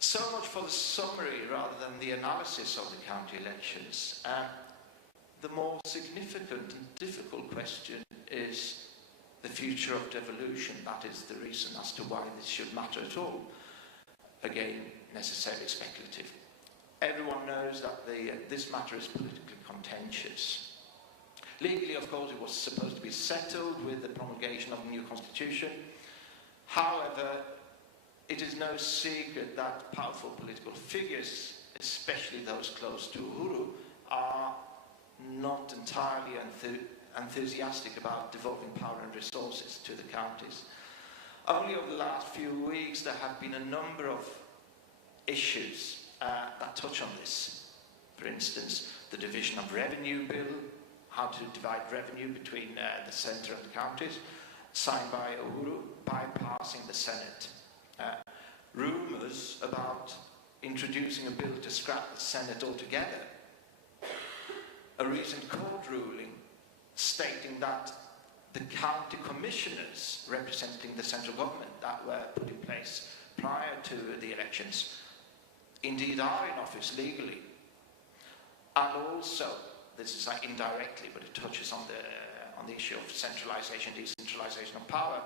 So much for the summary rather than the analysis of the county elections. The more significant and difficult question is the future of devolution. That is the reason as to why this should matter at all. Again, necessarily speculative. Everyone knows that this matter is politically contentious. Legally, of course, it was supposed to be settled with the promulgation of a new constitution. However, it is no secret that powerful political figures, especially those close to Uhuru, are not entirely enthusiastic about devolving power and resources to the counties. Only over the last few weeks there have been a number of issues that touch on this. For instance, the division of revenue bill, how to divide revenue between the centre and the counties, signed by Uhuru, bypassing the Senate. Rumours about introducing a bill to scrap the Senate altogether. A recent court ruling stating that the county commissioners representing the central government that were put in place prior to the elections indeed are in office legally. And also, this is like indirectly, but it touches on the issue of centralisation, decentralisation of power,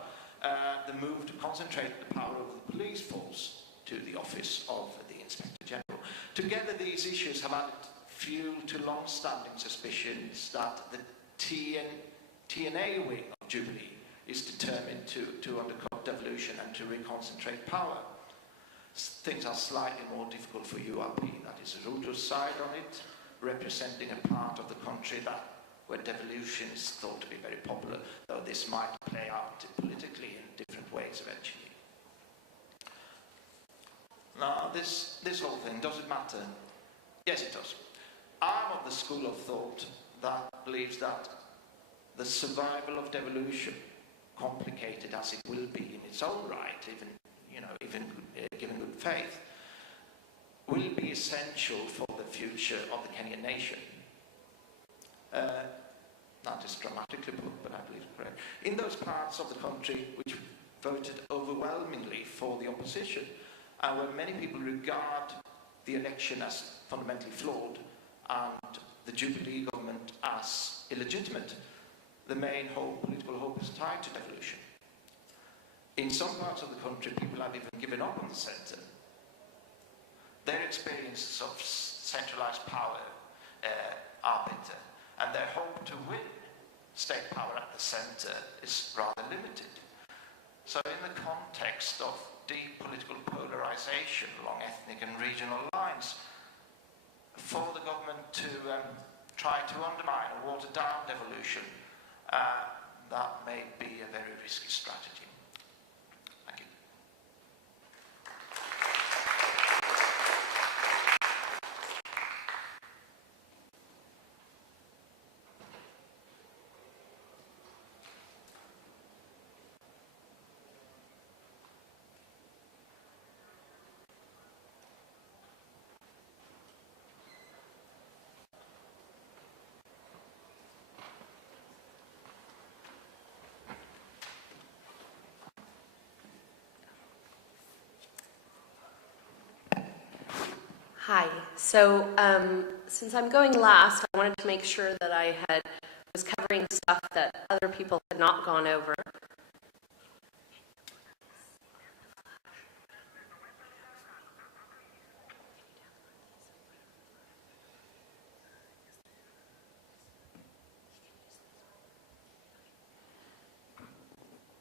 the move to concentrate the power of the police force to the office of the Inspector General. Together, these issues have added fuel to long-standing suspicions that the TNA wing of Jubilee is determined to undercut devolution and to reconcentrate power. Things are slightly more difficult for URP, that is Ruto's side on it, representing a part of the country where devolution is thought to be very popular, though this might play out politically in different ways eventually. Now, this whole thing, does it matter? Yes, it does. I'm of the school of thought that believes that the survival of devolution, complicated as it will be in its own right, even given good faith, will be essential for the future of the Kenyan nation. That is dramatically put, but I believe it's correct. In those parts of the country which voted overwhelmingly for the opposition, and where many people regard the election as fundamentally flawed and the Jubilee government as illegitimate, the main political hope is tied to devolution. In some parts of the country, people have even given up on the centre. Their experiences of centralised power are bitter, and their hope to win state power at the centre is rather limited. So in the context of deep political polarisation along ethnic and regional lines, for the government to try to undermine or water down devolution, that may be a very risky strategy. Thank you. Hi. So since I'm going last, I wanted to make sure that I was covering stuff that other people had not gone over.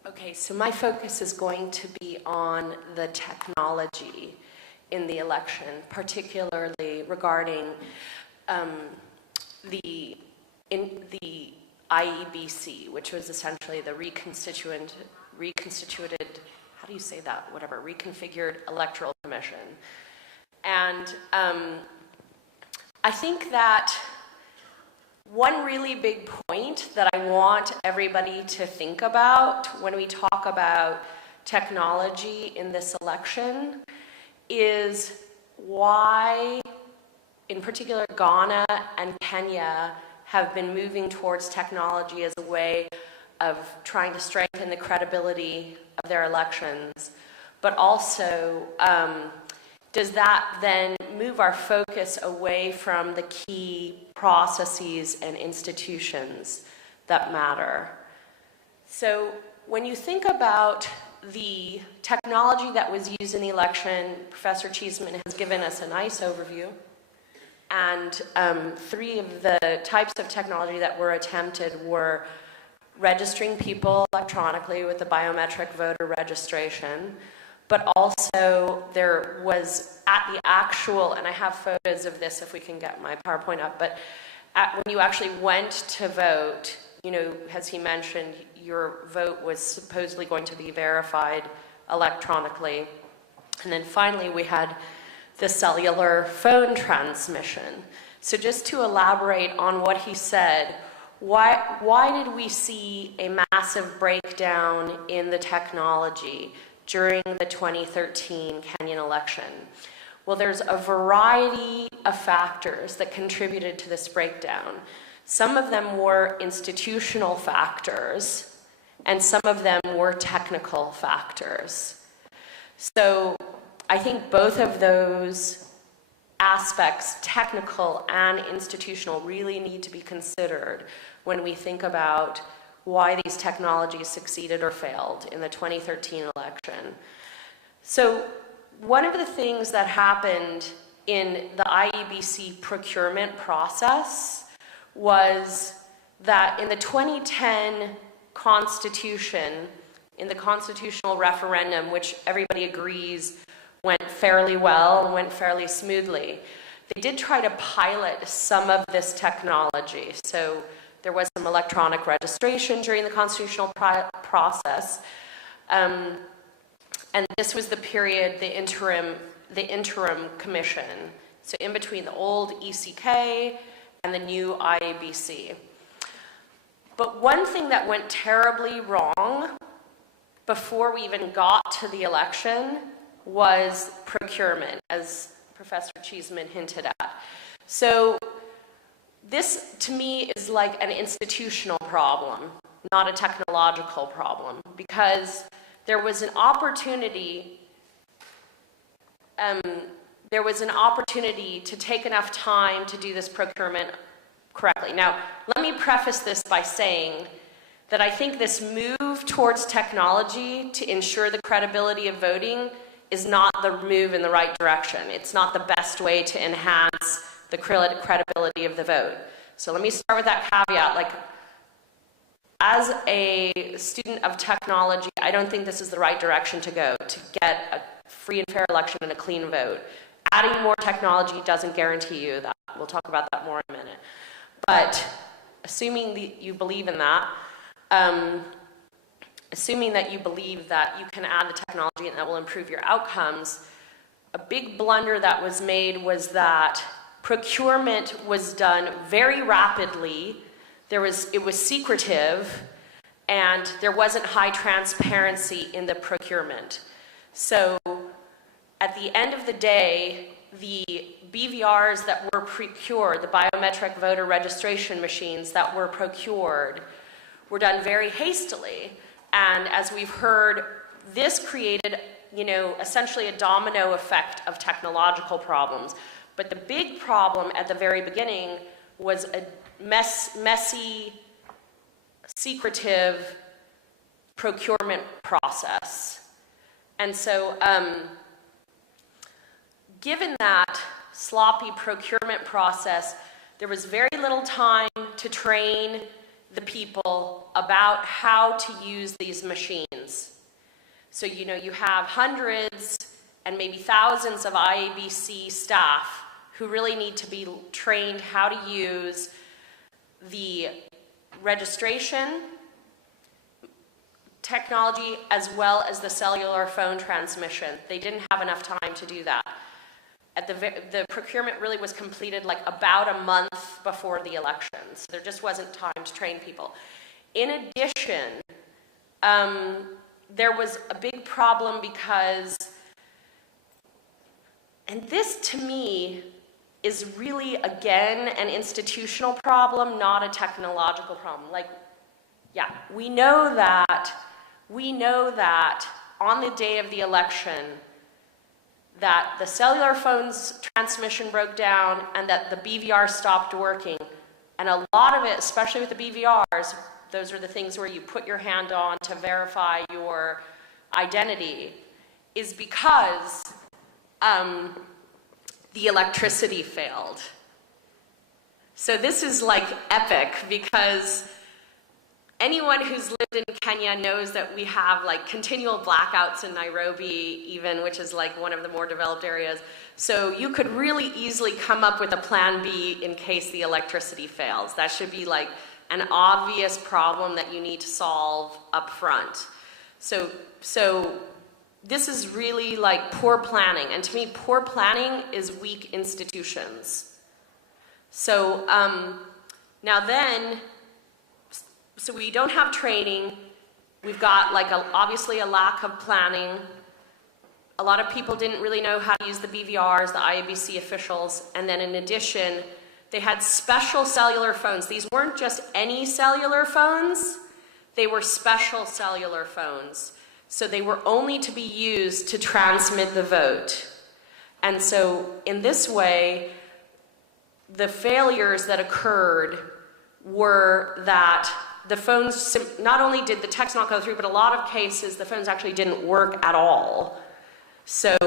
Okay, so my focus is going to be on the technology in the election, particularly regarding the IEBC, which was essentially the reconstituted, how do you say that, whatever, reconfigured electoral commission. And I think that one really big point that I want everybody to think about when we talk about technology in this election is why, in particular, Ghana and Kenya have been moving towards technology as a way of trying to strengthen the credibility of their elections, but also does that then move our focus away from the key processes and institutions that matter? So when you think about the technology that was used in the election, Professor Cheeseman has given us a nice overview. And three of the types of technology that were attempted were registering people electronically with the biometric voter registration, but also there was at the actual, and I have photos of this if we can get my PowerPoint up, but when you actually went to vote, you know, as he mentioned, your vote was supposedly going to be verified electronically. And then finally we had the cellular phone transmission. So just to elaborate on what he said, why did we see a massive breakdown in the technology during the 2013 Kenyan election? Well, there's a variety of factors that contributed to this breakdown. Some of them were institutional factors, and some of them were technical factors. So I think both of those aspects, technical and institutional, really need to be considered when we think about why these technologies succeeded or failed in the 2013 election. So one of the things that happened in the IEBC procurement process was that in the 2010 Constitution, in the constitutional referendum, which everybody agrees went fairly well and went fairly smoothly, they did try to pilot some of this technology. So there was some electronic registration during the constitutional process. And this was the period, the interim commission. So in between the old ECK and the new IEBC. But one thing that went terribly wrong before we even got to the election was procurement, as Professor Cheeseman hinted at. So this, to me, is like an institutional problem, not a technological problem, because there was an opportunity to take enough time to do this procurement correctly. Now, let me preface this by saying that I think this move towards technology to ensure the credibility of voting is not the move in the right direction. It's not the best way to enhance the credibility of the vote. So let me start with that caveat. Like, as a student of technology, I don't think this is the right direction to go to get a free and fair election and a clean vote. Adding more technology doesn't guarantee you that. We'll talk about that more in a minute. But assuming you believe in that, assuming that you believe that you can add the technology and that will improve your outcomes, a big blunder that was made was that procurement was done very rapidly. It was secretive, and there wasn't high transparency in the procurement. So at the end of the day, the BVRs that were procured, the biometric voter registration machines that were procured, were done very hastily. And as we've heard, this created, essentially a domino effect of technological problems. But the big problem at the very beginning was a messy, secretive procurement process. And so, given that sloppy procurement process, there was very little time to train the people about how to use these machines. So, you have hundreds and maybe thousands of IABC staff who really need to be trained how to use the registration technology as well as the cellular phone transmission. They didn't have enough time to do that. The procurement really was completed like about a month before the election, so there just wasn't time to train people. In addition, there was a big problem because And this, to me, is really, again, an institutional problem, not a technological problem. Like, yeah, we know that on the day of the election, that the cellular phone's transmission broke down and that the BVR stopped working. And a lot of it, especially with the BVRs, those are the things where you put your hand on to verify your identity, is because the electricity failed. So this is like epic, because anyone who's lived in Kenya knows that we have like continual blackouts in Nairobi even, which is like one of the more developed areas. So you could really easily come up with a plan B in case the electricity fails. That should be like an obvious problem that you need to solve up front. So this is really like poor planning. And to me, poor planning is weak institutions. So now then, so we don't have training. We've got like obviously a lack of planning. A lot of people didn't really know how to use the BVRs, the IABC officials. And then in addition, they had special cellular phones. These weren't just any cellular phones. They were special cellular phones. So they were only to be used to transmit the vote. And so in this way, the failures that occurred were that the phones, not only did the text not go through, but a lot of cases, the phones actually didn't work at all. So,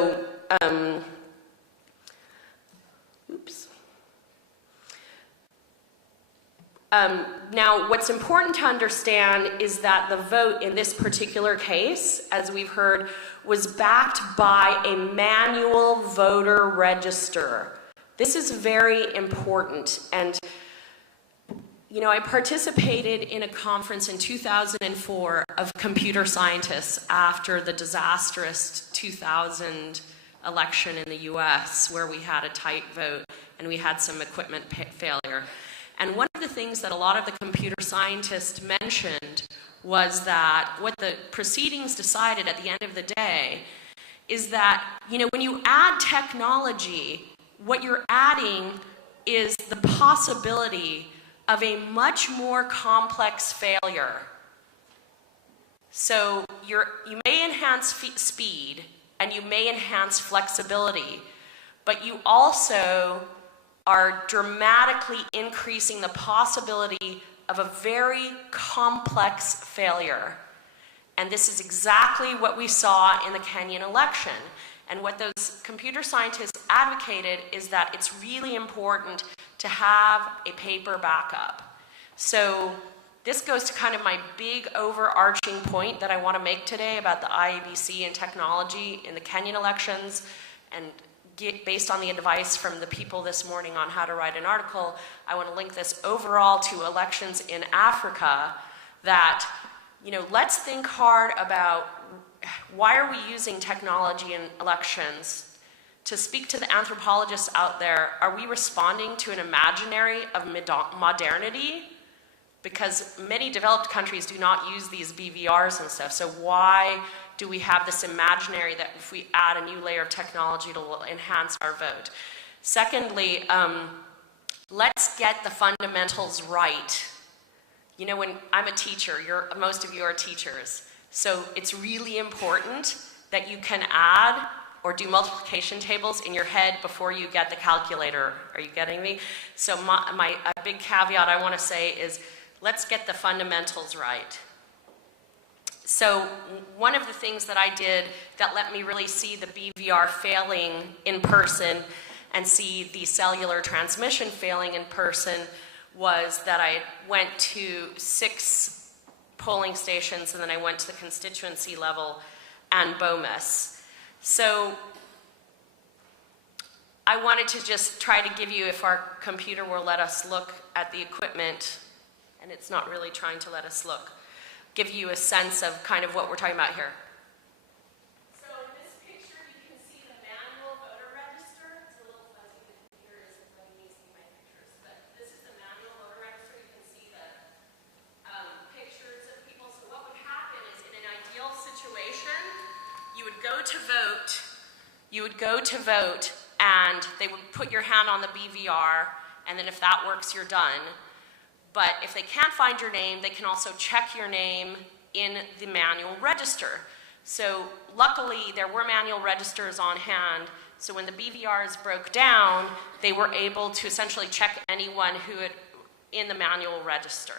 now what's important to understand is that the vote in this particular case, as we've heard, was backed by a manual voter register. This is very important. And you know, I participated in a conference in 2004 of computer scientists after the disastrous 2000 election in the US, where we had a tight vote and we had some equipment failure. And one of the things that a lot of the computer scientists mentioned was that what the proceedings decided at the end of the day is that, you know, when you add technology, what you're adding is the possibility of a much more complex failure. So you may enhance speed and you may enhance flexibility, but you also are dramatically increasing the possibility of a very complex failure. And this is exactly what we saw in the Kenyan election. And what those computer scientists advocated is that it's really important to have a paper backup. So this goes to kind of my big overarching point that I want to make today about the IABC and technology in the Kenyan elections, and based on the advice from the people this morning on how to write an article, I want to link this overall to elections in Africa, that, you know, let's think hard about why are we using technology in elections. To speak to the anthropologists out there, are we responding to an imaginary of modernity? Because many developed countries do not use these BVRs and stuff, so why do we have this imaginary that if we add a new layer of technology, it'll enhance our vote? Secondly, let's get the fundamentals right. You know, when I'm a teacher, most of you are teachers, so it's really important that you can add or do multiplication tables in your head before you get the calculator. Are you getting me? So a big caveat I want to say is, let's get the fundamentals right. So one of the things that I did that let me really see the BVR failing in person and see the cellular transmission failing in person was that I went to 6 polling stations, and then I went to the constituency level and BOMIS. So I wanted to just try to give you, if our computer will let us look at the equipment, and it's not really trying to let us look, give you a sense of kind of what we're talking about here. So in this picture, you can see the manual voter register. It's a little fuzzy, the computer isn't letting me see my pictures, but this is the manual voter register. You can see the pictures of people. So what would happen is, in an ideal situation, you would go to vote, and they would put your hand on the BVR, and then if that works, you're done. But if they can't find your name, they can also check your name in the manual register. So luckily, there were manual registers on hand, so when the BVRs broke down, they were able to essentially check anyone who had in the manual register.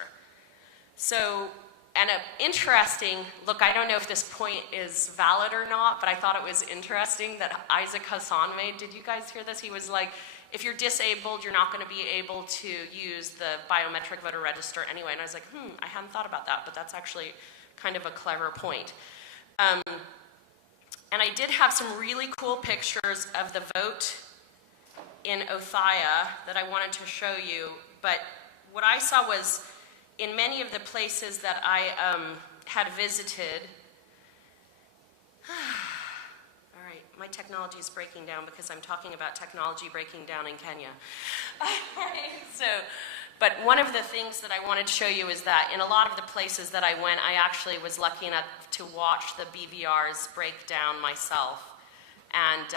So, and an interesting, look, I don't know if this point is valid or not, but I thought it was interesting that Isaac Hassan made. Did you guys hear this? He was like, if you're disabled, you're not going to be able to use the biometric voter register anyway. And I was like, I hadn't thought about that, but that's actually kind of a clever point. And I did have some really cool pictures of the vote in Othaya that I wanted to show you, but what I saw was in many of the places that I had visited. All right, my technology is breaking down because I'm talking about technology breaking down in Kenya. But one of the things that I wanted to show you is that in a lot of the places that I went, I actually was lucky enough to watch the BVRs break down myself and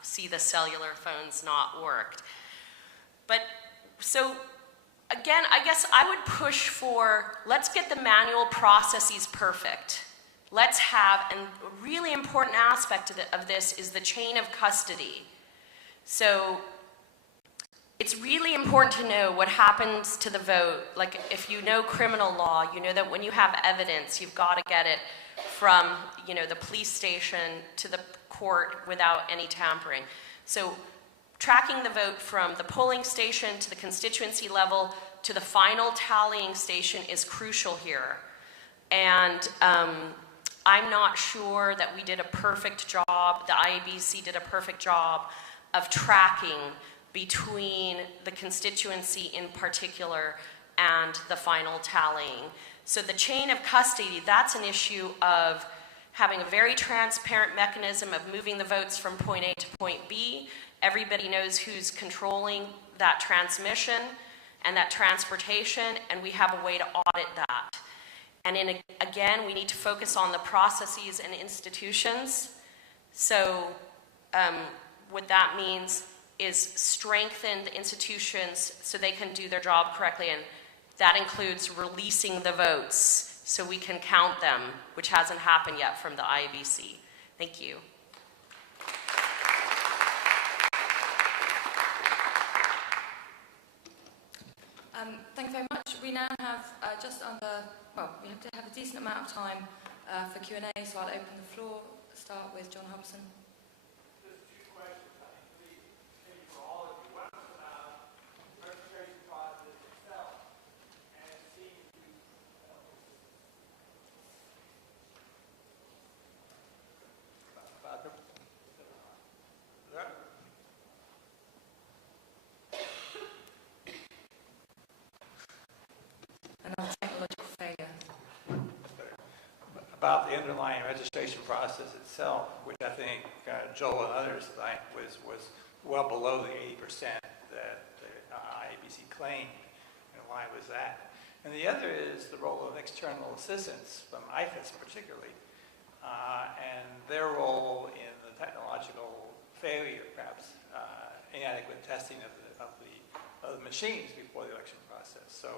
see the cellular phones not worked. But so again, I guess I would push for, let's get the manual processes perfect. Let's have, and a really important aspect of this is the chain of custody. So it's really important to know what happens to the vote. Like if you know criminal law, you know that when you have evidence, you've got to get it from, the police station to the court without any tampering. So tracking the vote from the polling station to the constituency level to the final tallying station is crucial here. And I'm not sure that we did a perfect job, the IABC did a perfect job of tracking between the constituency in particular and the final tallying. So the chain of custody, that's an issue of having a very transparent mechanism of moving the votes from point A to point B. Everybody knows who's controlling that transmission and that transportation, and we have a way to audit that. And again, we need to focus on the processes and institutions. So what that means is strengthen the institutions so they can do their job correctly, and that includes releasing the votes so we can count them, which hasn't happened yet from the IABC. Thank you. Thank you very much. We now have just under, we have to have a decent amount of time for Q&A, so I'll open the floor. Start with John Hobson. Just two questions, I think, maybe for all of you. One was about the registration process itself, and it seems to be about the Another technological failure. about the underlying registration process itself, which I think Joel and others think was well below the 80% that the IABC claimed. And why was that? And the other is the role of external assistance from ECAS particularly, and their role in the technological failure, perhaps inadequate testing of the machines before the election process. So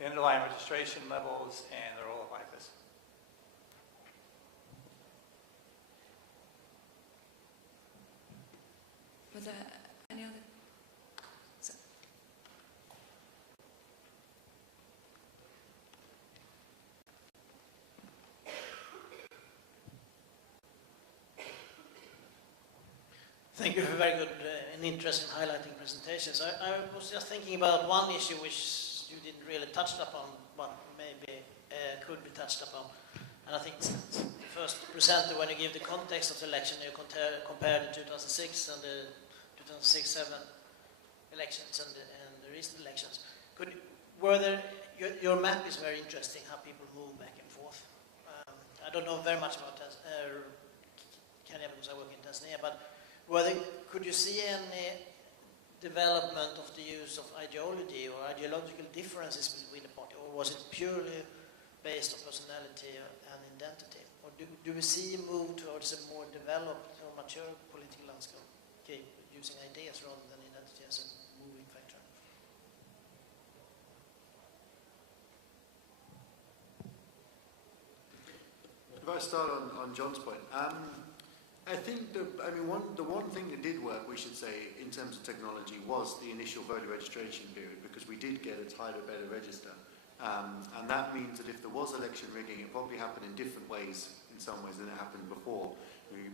the underlying registration levels and the role of ECAS. Was there any other? Thank you for very good and interesting highlighting presentations. I was just thinking about one issue which you didn't really touch upon, but maybe could be touched upon. And I think the first presenter, when you give the context of the election, you compare the 2006 and the 2006-7 elections and the recent elections. Your map is very interesting, how people move back and forth. I don't know very much about Kenya because I work in Tanzania, but could you see any development of the use of ideology or ideological differences between the party, or was it purely based on personality and identity? Or do we see a move towards a more developed or mature political landscape using ideas rather than identity as a moving factor. If I start on John's point, I think the one thing that did work, we should say, in terms of technology was the initial voter registration period, because we did get a tighter, better register. And that means that if there was election rigging, it probably happened in different ways, in some ways, than it happened before.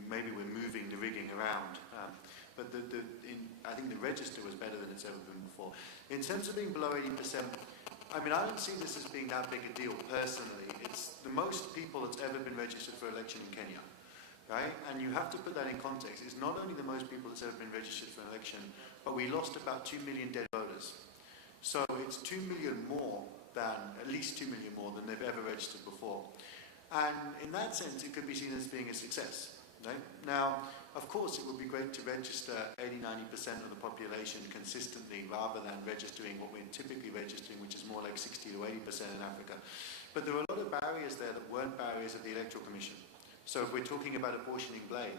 Maybe we're moving the rigging around. But I think the register was better than it's ever been before. In terms of being below 80%, I don't see this as being that big a deal, personally. It's the most people that's ever been registered for election in Kenya, right? And you have to put that in context. It's not only the most people that's ever been registered for an election, but we lost about 2 million dead voters. So it's 2 million more than, at least 2 million more than they've ever registered before. And in that sense, it could be seen as being a success, right? Now, of course, it would be great to register 80-90% of the population consistently rather than registering what we're typically registering, which is more like 60 to 80% in Africa. But there were a lot of barriers there that weren't barriers of the Electoral Commission. So if we're talking about apportioning blame,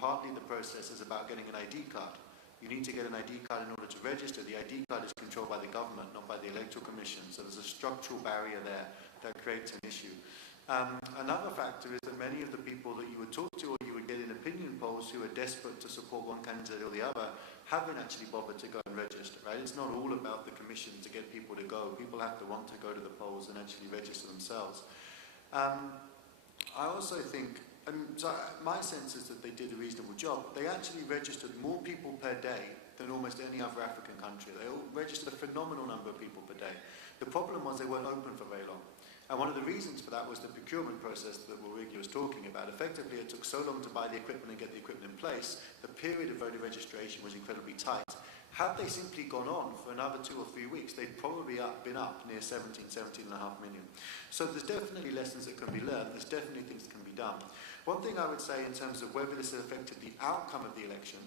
partly the process is about getting an ID card. You need to get an ID card in order to register. The ID card is controlled by the government, not by the Electoral Commission. So there's a structural barrier there that creates an issue. Another factor is that many of the people that you would talk to or you would get in opinion polls who are desperate to support one candidate or the other haven't actually bothered to go and register, right? It's not all about the commission to get people to go. People have to want to go to the polls and actually register themselves. I also think, my sense is that they did a reasonable job. They actually registered more people per day than almost any other African country. They all registered a phenomenal number of people per day. The problem was they weren't open for very long. And one of the reasons for that was the procurement process that Warigi was talking about. Effectively, it took so long to buy the equipment and get the equipment in place, the period of voter registration was incredibly tight. Had they simply gone on for another 2 or 3 weeks, they'd probably been up near 17.5 million. So there's definitely lessons that can be learned. There's definitely things that can be done. One thing I would say in terms of whether this has affected the outcome of the election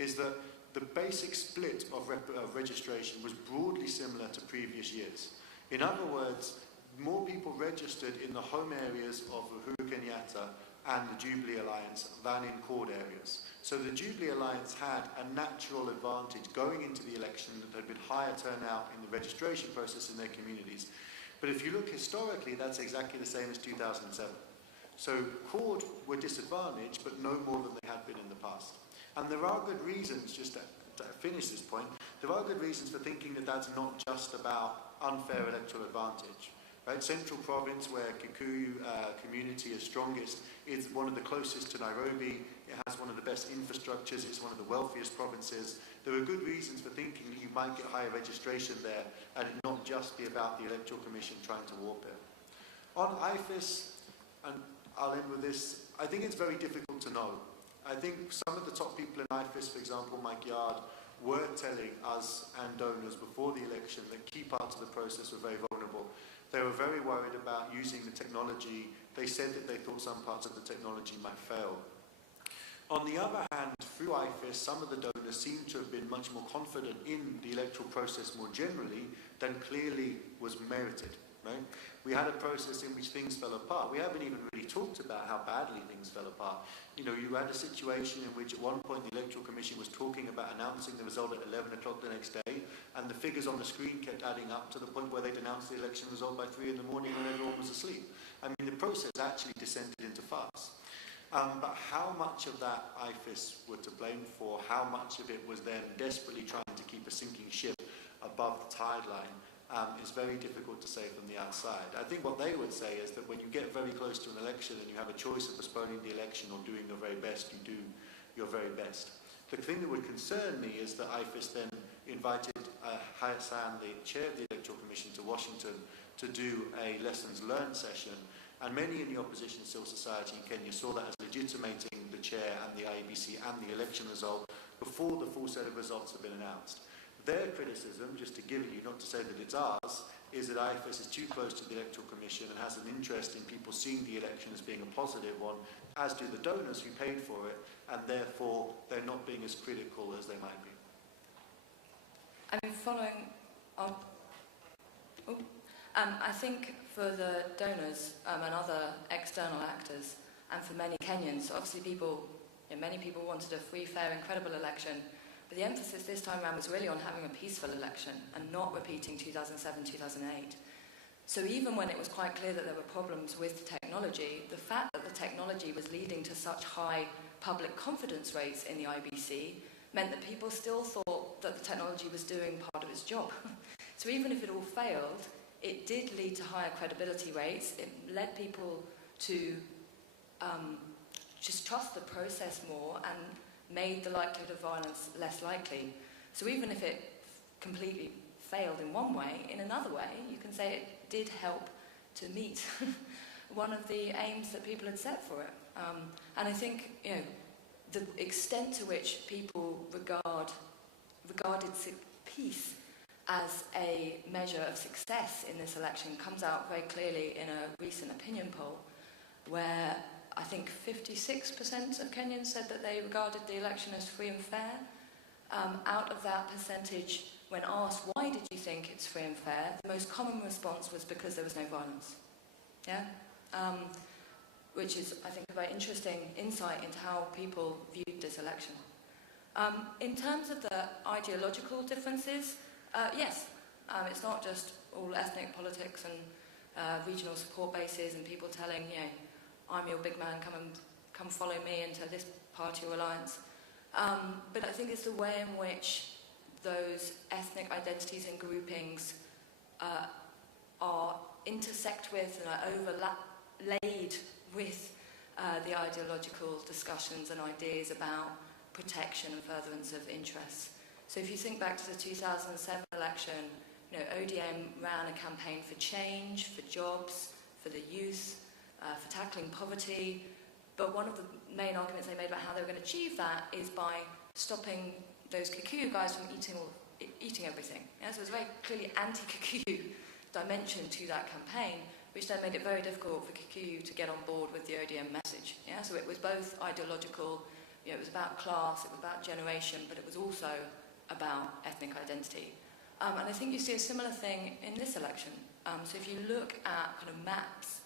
is that the basic split of registration was broadly similar to previous years. In other words, more people registered in the home areas of Uhuru Kenyatta and the Jubilee Alliance than in cord areas. So the Jubilee Alliance had a natural advantage going into the election that there had been higher turnout in the registration process in their communities. But if you look historically, that's exactly the same as 2007. So cord were disadvantaged, but no more than they had been in the past. And there are good reasons, just to finish this point, there are good reasons for thinking that that's not just about unfair electoral advantage. Right? Central Province, where Kikuyu community is strongest, is one of the closest to Nairobi. It has one of the best infrastructures. It's one of the wealthiest provinces. There are good reasons for thinking that you might get higher registration there and it not just be about the Electoral Commission trying to warp it. On IFIS, and I'll end with this, I think it's very difficult to know. I think some of the top people in IFIS, for example, Mike Yard, were telling us and donors before the election that key parts of the process were very vulnerable. They were very worried about using the technology. They said that they thought some parts of the technology might fail. On the other hand, through IFIS, some of the donors seem to have been much more confident in the electoral process more generally than clearly was merited. Right? We had a process in which things fell apart. We haven't even really talked about how badly things fell apart. You had a situation in which at one point the Electoral Commission was talking about announcing the result at 11 o'clock the next day, and the figures on the screen kept adding up to the point where they'd announced the election result by 3 in the morning when everyone was asleep. The process actually descended into farce. But how much of that IFIS were to blame for, how much of it was them desperately trying to keep a sinking ship above the tide line, is very difficult to say from the outside. I think what they would say is that when you get very close to an election and you have a choice of postponing the election or doing your very best, you do your very best. The thing that would concern me is that IFIS then invited Hassan, the chair of the Electoral Commission, to Washington to do a lessons learned session, and many in the opposition civil society in Kenya saw that as legitimating the chair and the IEBC and the election result before the full set of results had been announced. Their criticism, just to give it you, not to say that it's ours, is that IFIS is too close to the Electoral Commission and has an interest in people seeing the election as being a positive one, as do the donors who paid for it, and therefore they're not being as critical as they might be. Following on, I think for the donors and other external actors, and for many Kenyans, obviously many people wanted a free, fair and credible election, But the emphasis this time around was really on having a peaceful election and not repeating 2007, 2008. So even when it was quite clear that there were problems with technology, the fact that the technology was leading to such high public confidence rates in the IBC meant that people still thought that the technology was doing part of its job. So even if it all failed, it did lead to higher credibility rates. It led people to just trust the process more and made the likelihood of violence less likely. So even if it completely failed in one way, in another way, you can say it did help to meet one of the aims that people had set for it. And I think, the extent to which people regarded peace as a measure of success in this election comes out very clearly in a recent opinion poll where I think 56% of Kenyans said that they regarded the election as free and fair. Out of that percentage, when asked, why did you think it's free and fair, the most common response was because there was no violence. Yeah? Which is, I think, a very interesting insight into how people viewed this election. In terms of the ideological differences, yes, it's not just all ethnic politics and regional support bases and people telling, I'm your big man, come follow me into this party or alliance. But I think it's the way in which those ethnic identities and groupings are intersect with and are overlaid with the ideological discussions and ideas about protection and furtherance of interests. So if you think back to the 2007 election, ODM ran a campaign for change, for jobs, for the youth, for tackling poverty. But one of the main arguments they made about how they were going to achieve that is by stopping those Kikuyu guys from eating everything. Yeah? So it was a very clearly anti-Kikuyu dimension to that campaign, which then made it very difficult for Kikuyu to get on board with the ODM message. Yeah? So it was both ideological, it was about class, it was about generation, but it was also about ethnic identity. And I think you see a similar thing in this election. So if you look at kind of maps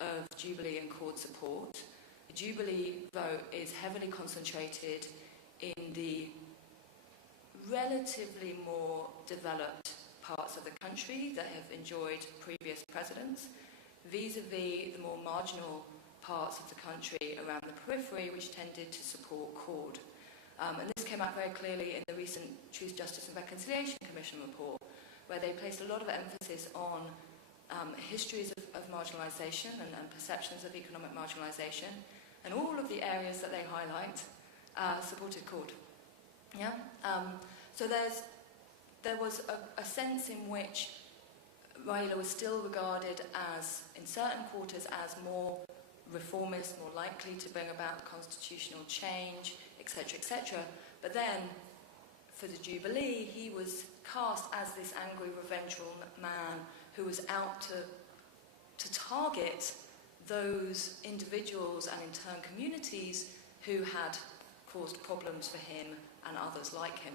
of Jubilee and Cord support, the Jubilee vote is heavily concentrated in the relatively more developed parts of the country that have enjoyed previous presidents, vis-a-vis the more marginal parts of the country around the periphery, which tended to support Cord. And this came out very clearly in the recent Truth, Justice and Reconciliation Commission report, where they placed a lot of emphasis on histories of marginalisation and perceptions of economic marginalisation, and all of the areas that they highlight supported Cord. Yeah? So there was a sense in which Raila was still regarded as, in certain quarters, as more reformist, more likely to bring about constitutional change, etc., etc. But then, for the Jubilee, he was cast as this angry, revengeful man who was out to target those individuals and, in turn, communities who had caused problems for him and others like him,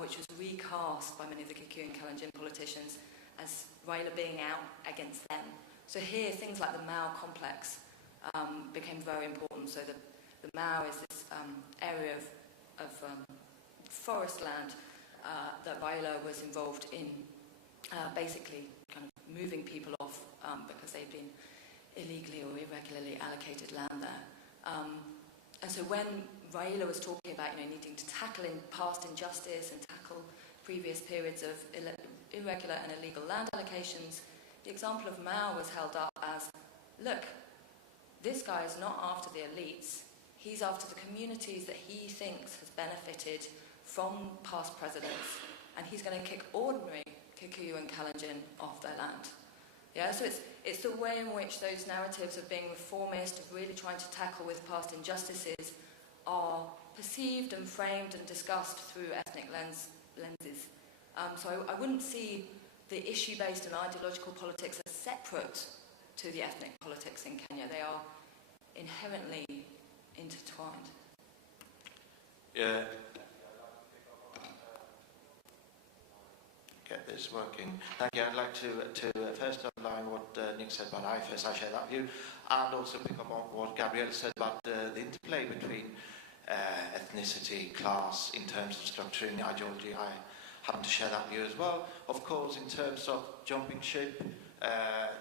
which was recast by many of the Kikuyu and Kalenjin politicians as Raila being out against them. So here, things like the Mao complex became very important. So the Mao is this area of forest land that Raila was involved in, basically kind of moving people off because they'd been illegally or irregularly allocated land there. And so when Raila was talking about needing to tackle past injustice and tackle previous periods of irregular and illegal land allocations, the example of Mao was held up as, look, this guy is not after the elites, he's after the communities that he thinks has benefited from past presidents, and he's going to kick ordinary Kikuyu and Kalenjin off their land. Yeah, so it's the way in which those narratives of being reformist, of really trying to tackle with past injustices, are perceived and framed and discussed through ethnic lenses. So I wouldn't see the issue-based and ideological politics as separate to the ethnic politics in Kenya. They are inherently intertwined. Yeah. Get this working. Thank you. I'd like to first underline what Nick said about IFES. I share that view, and also pick up on what Gabrielle said about the interplay between ethnicity, class, in terms of structuring ideology. I happen to share that view as well. Of course, in terms of jumping ship,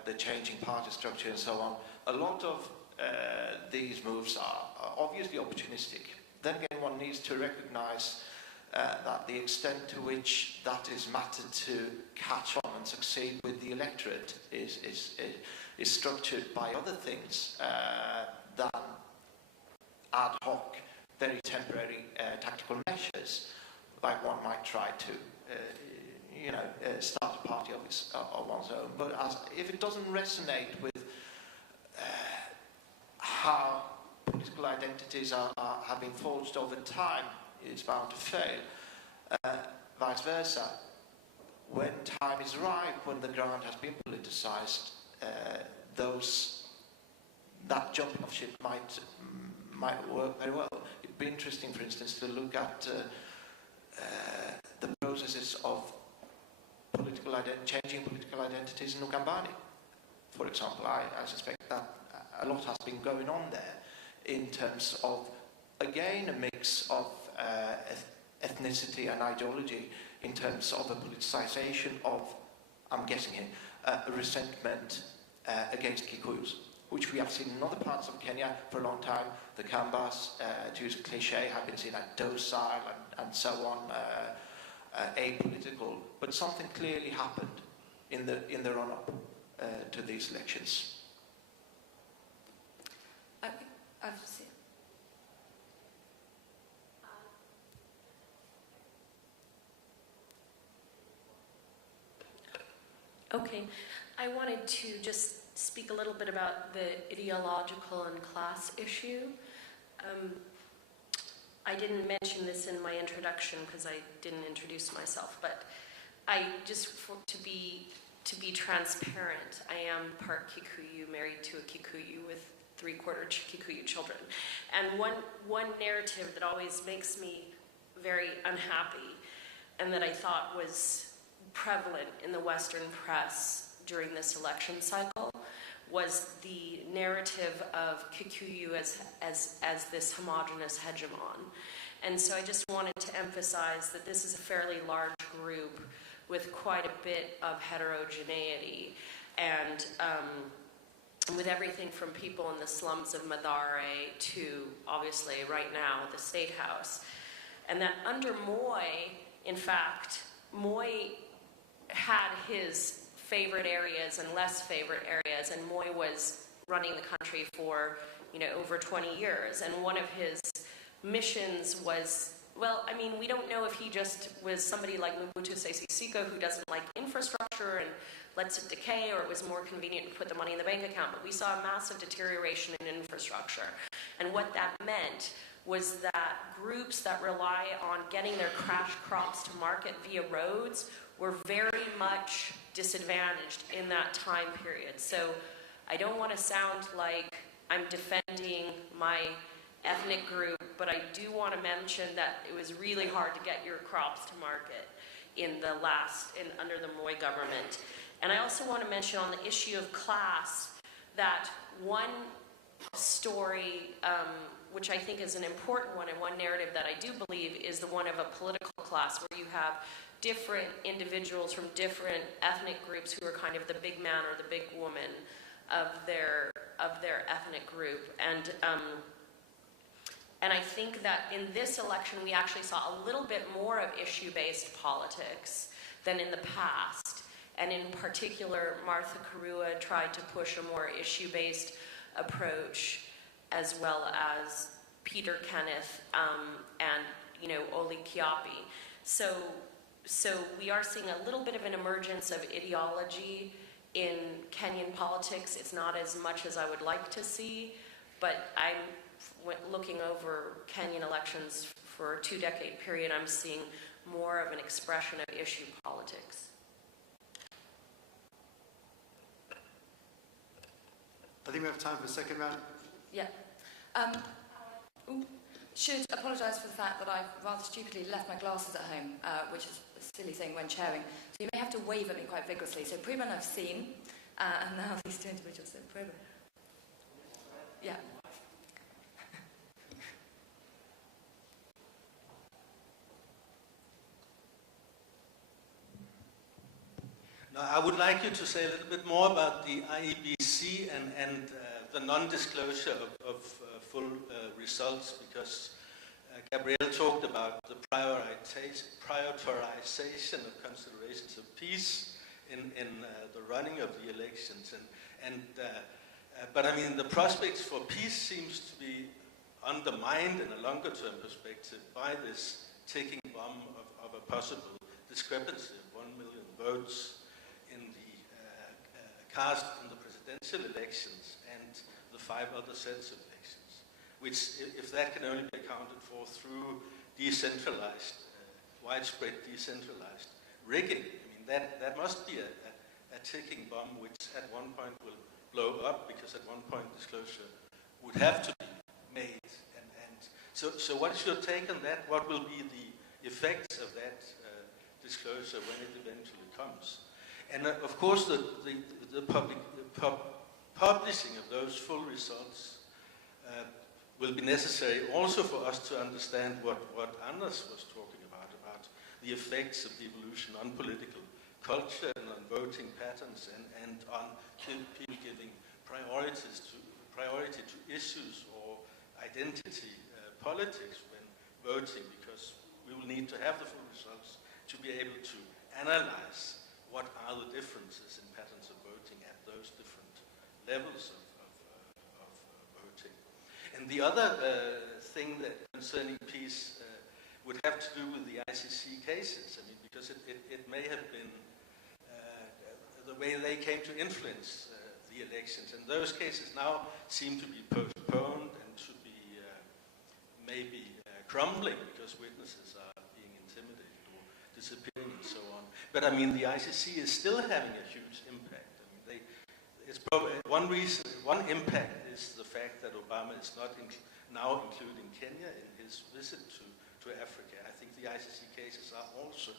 the changing party structure and so on, a lot of these moves are obviously opportunistic. Then again, one needs to recognize that the extent to which that is mattered to catch on and succeed with the electorate is structured by other things than ad hoc, very temporary tactical measures, like one might try to start a party of one's own. But if it doesn't resonate with how political identities have been forged over time, it's bound to fail. Vice versa, when time is ripe, when the ground has been politicized, that jumping of ship might work very well. It'd be interesting, for instance, to look at the processes of changing political identities in Ukambani, for example. I suspect that a lot has been going on there in terms of, again, a mix of ethnicity and ideology, in terms of a politicization of, I'm guessing here, resentment against Kikuyus, which we have seen in other parts of Kenya for a long time. The Kambas, to use a cliche, have been seen as docile and so on, apolitical. But something clearly happened in the run-up to these elections. I've seen. Okay, I wanted to just speak a little bit about the ideological and class issue. I didn't mention this in my introduction because I didn't introduce myself, but to be transparent, I am part Kikuyu, married to a Kikuyu with 3/4 Kikuyu children. And one narrative that always makes me very unhappy, and that I thought was prevalent in the Western press during this election cycle, was the narrative of Kikuyu as this homogenous hegemon. And so I just wanted to emphasize that this is a fairly large group with quite a bit of heterogeneity, and with everything from people in the slums of Mathare to, obviously, right now, the State House. And that under Moi, in fact, Moi had his favorite areas and less favorite areas, and Moi was running the country for, over 20 years. And one of his missions was, well, I mean, we don't know if he just was somebody like Mobutu Sese Seko who doesn't like infrastructure and lets it decay, or it was more convenient to put the money in the bank account. But we saw a massive deterioration in infrastructure. And what that meant was that groups that rely on getting their crash crops to market via roads were very much disadvantaged in that time period. So I don't want to sound like I'm defending my ethnic group, but I do want to mention that it was really hard to get your crops to market under the Moi government. And I also want to mention on the issue of class that one story, which I think is an important one, and one narrative that I do believe is the one of a political class, where you have different individuals from different ethnic groups who are kind of the big man or the big woman of their ethnic group. And I think that in this election we actually saw a little bit more of issue-based politics than in the past. And in particular, Martha Karua tried to push a more issue-based approach, as well as Peter Kenneth and Oli Kiapi. So we are seeing a little bit of an emergence of ideology in Kenyan politics. It's not as much as I would like to see, but I'm looking over Kenyan elections for a 2-decade period. I'm seeing more of an expression of issue politics. I think we have time for the second round. Yeah. Should apologise for the fact that I've rather stupidly left my glasses at home, which is a silly thing when chairing. So you may have to wave at me quite vigorously. So Preben I've seen, and now these two individuals. So Preben. Yeah. Now, I would like you to say a little bit more about the IEBC and the non-disclosure of full results, because Gabrielle talked about the prioritization of considerations of peace in the running of the elections. But I mean, the prospects for peace seems to be undermined in a longer-term perspective by this ticking bomb of a possible discrepancy of 1 million votes in the cast in the presidential elections and the 5 other sets of elections, which, if that can only be accounted for through decentralized, widespread decentralized rigging, I mean, that must be a ticking bomb which at one point will blow up, because at one point disclosure would have to be made. So what is your take on that? What will be the effects of that disclosure when it eventually comes? And of course, the publishing of those full results will be necessary also for us to understand what Anders was talking about the effects of devolution on political culture and on voting patterns and on people giving priority to issues or identity politics when voting, because we will need to have the full results to be able to analyze what are the differences in patterns of voting at those different levels of voting. And the other thing that concerning peace would have to do with the ICC cases. I mean, because it may have been the way they came to influence the elections, and those cases now seem to be postponed and should be maybe crumbling because witnesses are being intimidated or disappearing and so on. But I mean, the ICC is still having a huge impact. I mean, it's probably one impact is the fact that Obama is not now including Kenya in his visit to Africa. I think the ICC cases are also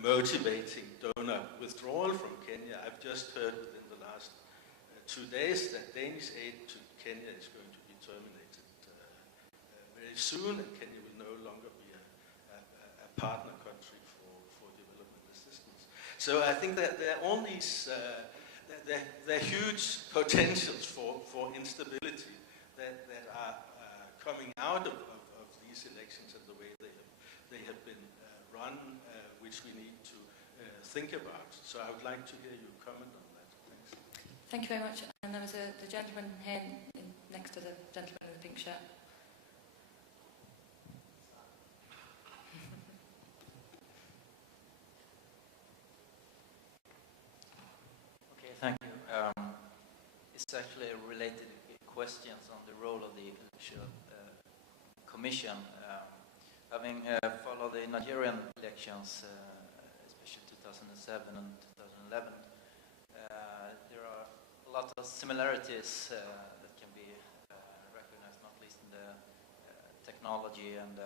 motivating donor withdrawal from Kenya. I've just heard within the last 2 days that Danish aid to Kenya is going to be terminated very soon, and Kenya will no longer be a partner country for development assistance. So I think that there are all these, there are huge potentials for instability that are coming out of these elections and the way they have been run, which we need to think about. So I would like to hear you comment on that. Thanks. Thank you very much. And there was the gentleman here next to the gentleman in the pink shirt. Okay, thank you. It's actually related questions on the role of the Electoral Commission. Having followed the Nigerian elections, especially 2007 and 2011, there are a lot of similarities that can be recognized, not least in the technology and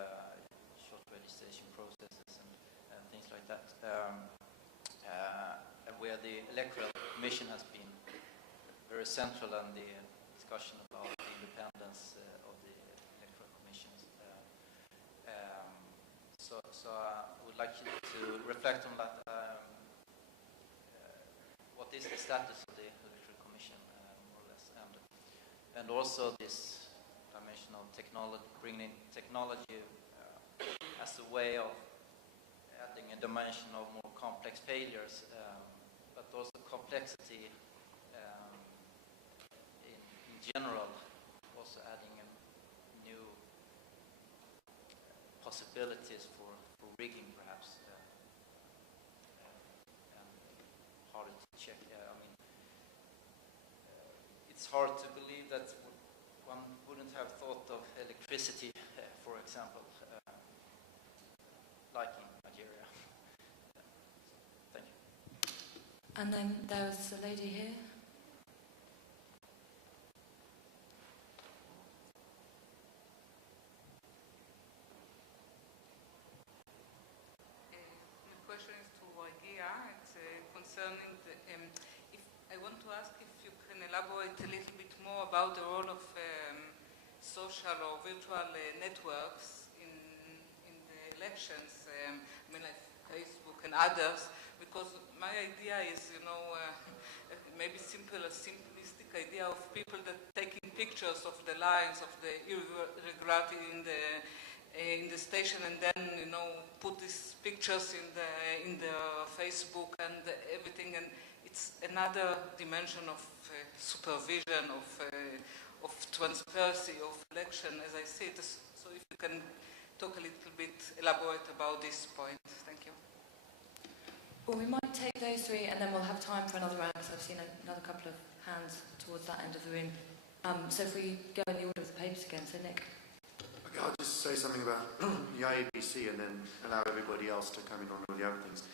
short registration processes and things like that, where the Electoral Commission has been very central in the discussion about the independence of the Electoral Commissions. So I would like you to reflect on that. What is the status of the Electoral Commission, more or less, and also this dimension of technology, bringing technology as a way of adding a dimension of more complex failures, but also complexity in general, also adding new possibilities for rigging, perhaps, and harder to check. I mean, it's hard to believe that one wouldn't have thought of electricity, for example, like in Nigeria. Thank you. And then there was a lady here. Concerning the, if I want to ask if you can elaborate a little bit more about the role of social or virtual networks in the elections, I mean like Facebook and others, because my idea is, you know, maybe simplistic idea of people that taking pictures of the lines of the irregularity in the station, and then, you know, put these pictures in the Facebook and everything, and it's another dimension of supervision, of transparency of election, as I see it. So if you can talk a little bit, elaborate about this point. Thank you. Well, we might take those three and then we'll have time for another round, because I've seen another couple of hands towards that end of the room. So if we go in the order of the papers again, so Nick. Okay, I'll just say something about the IABC and then allow everybody else to come in on all the other things.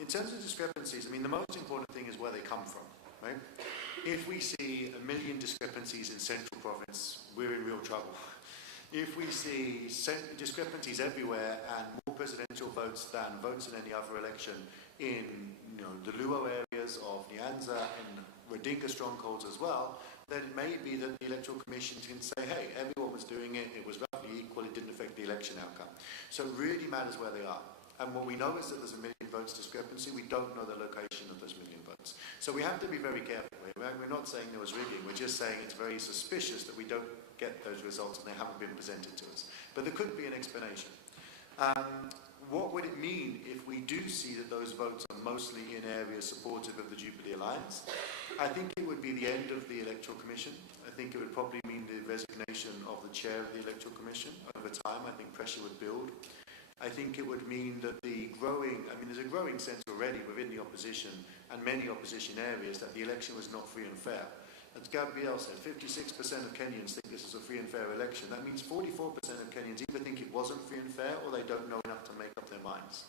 In terms of discrepancies, I mean, the most important thing is where they come from, right? If we see 1 million discrepancies in Central Province, we're in real trouble. If we see discrepancies everywhere and more presidential votes than votes in any other election in, you know, the Luo areas of Nyanza and Radinga strongholds as well, then it may be that the Electoral Commission can say, hey, everyone was doing it, it was roughly equal, it didn't affect the election outcome. So it really matters where they are. And what we know is that there's 1 million votes discrepancy. We don't know the location of those 1 million votes. So we have to be very careful. We're not saying there was rigging. We're just saying it's very suspicious that we don't get those results and they haven't been presented to us. But there could be an explanation. What would it mean if we do see that those votes are mostly in areas supportive of the Jubilee Alliance? I think it would be the end of the Electoral Commission. I think it would probably mean the resignation of the chair of the Electoral Commission. Over time, I think pressure would build. I think it would mean that there's a growing sense already within the opposition and many opposition areas that the election was not free and fair. As Gabrielle said, 56% of Kenyans think this is a free and fair election. That means 44% of Kenyans either think it wasn't free and fair or they don't know enough to make up their minds.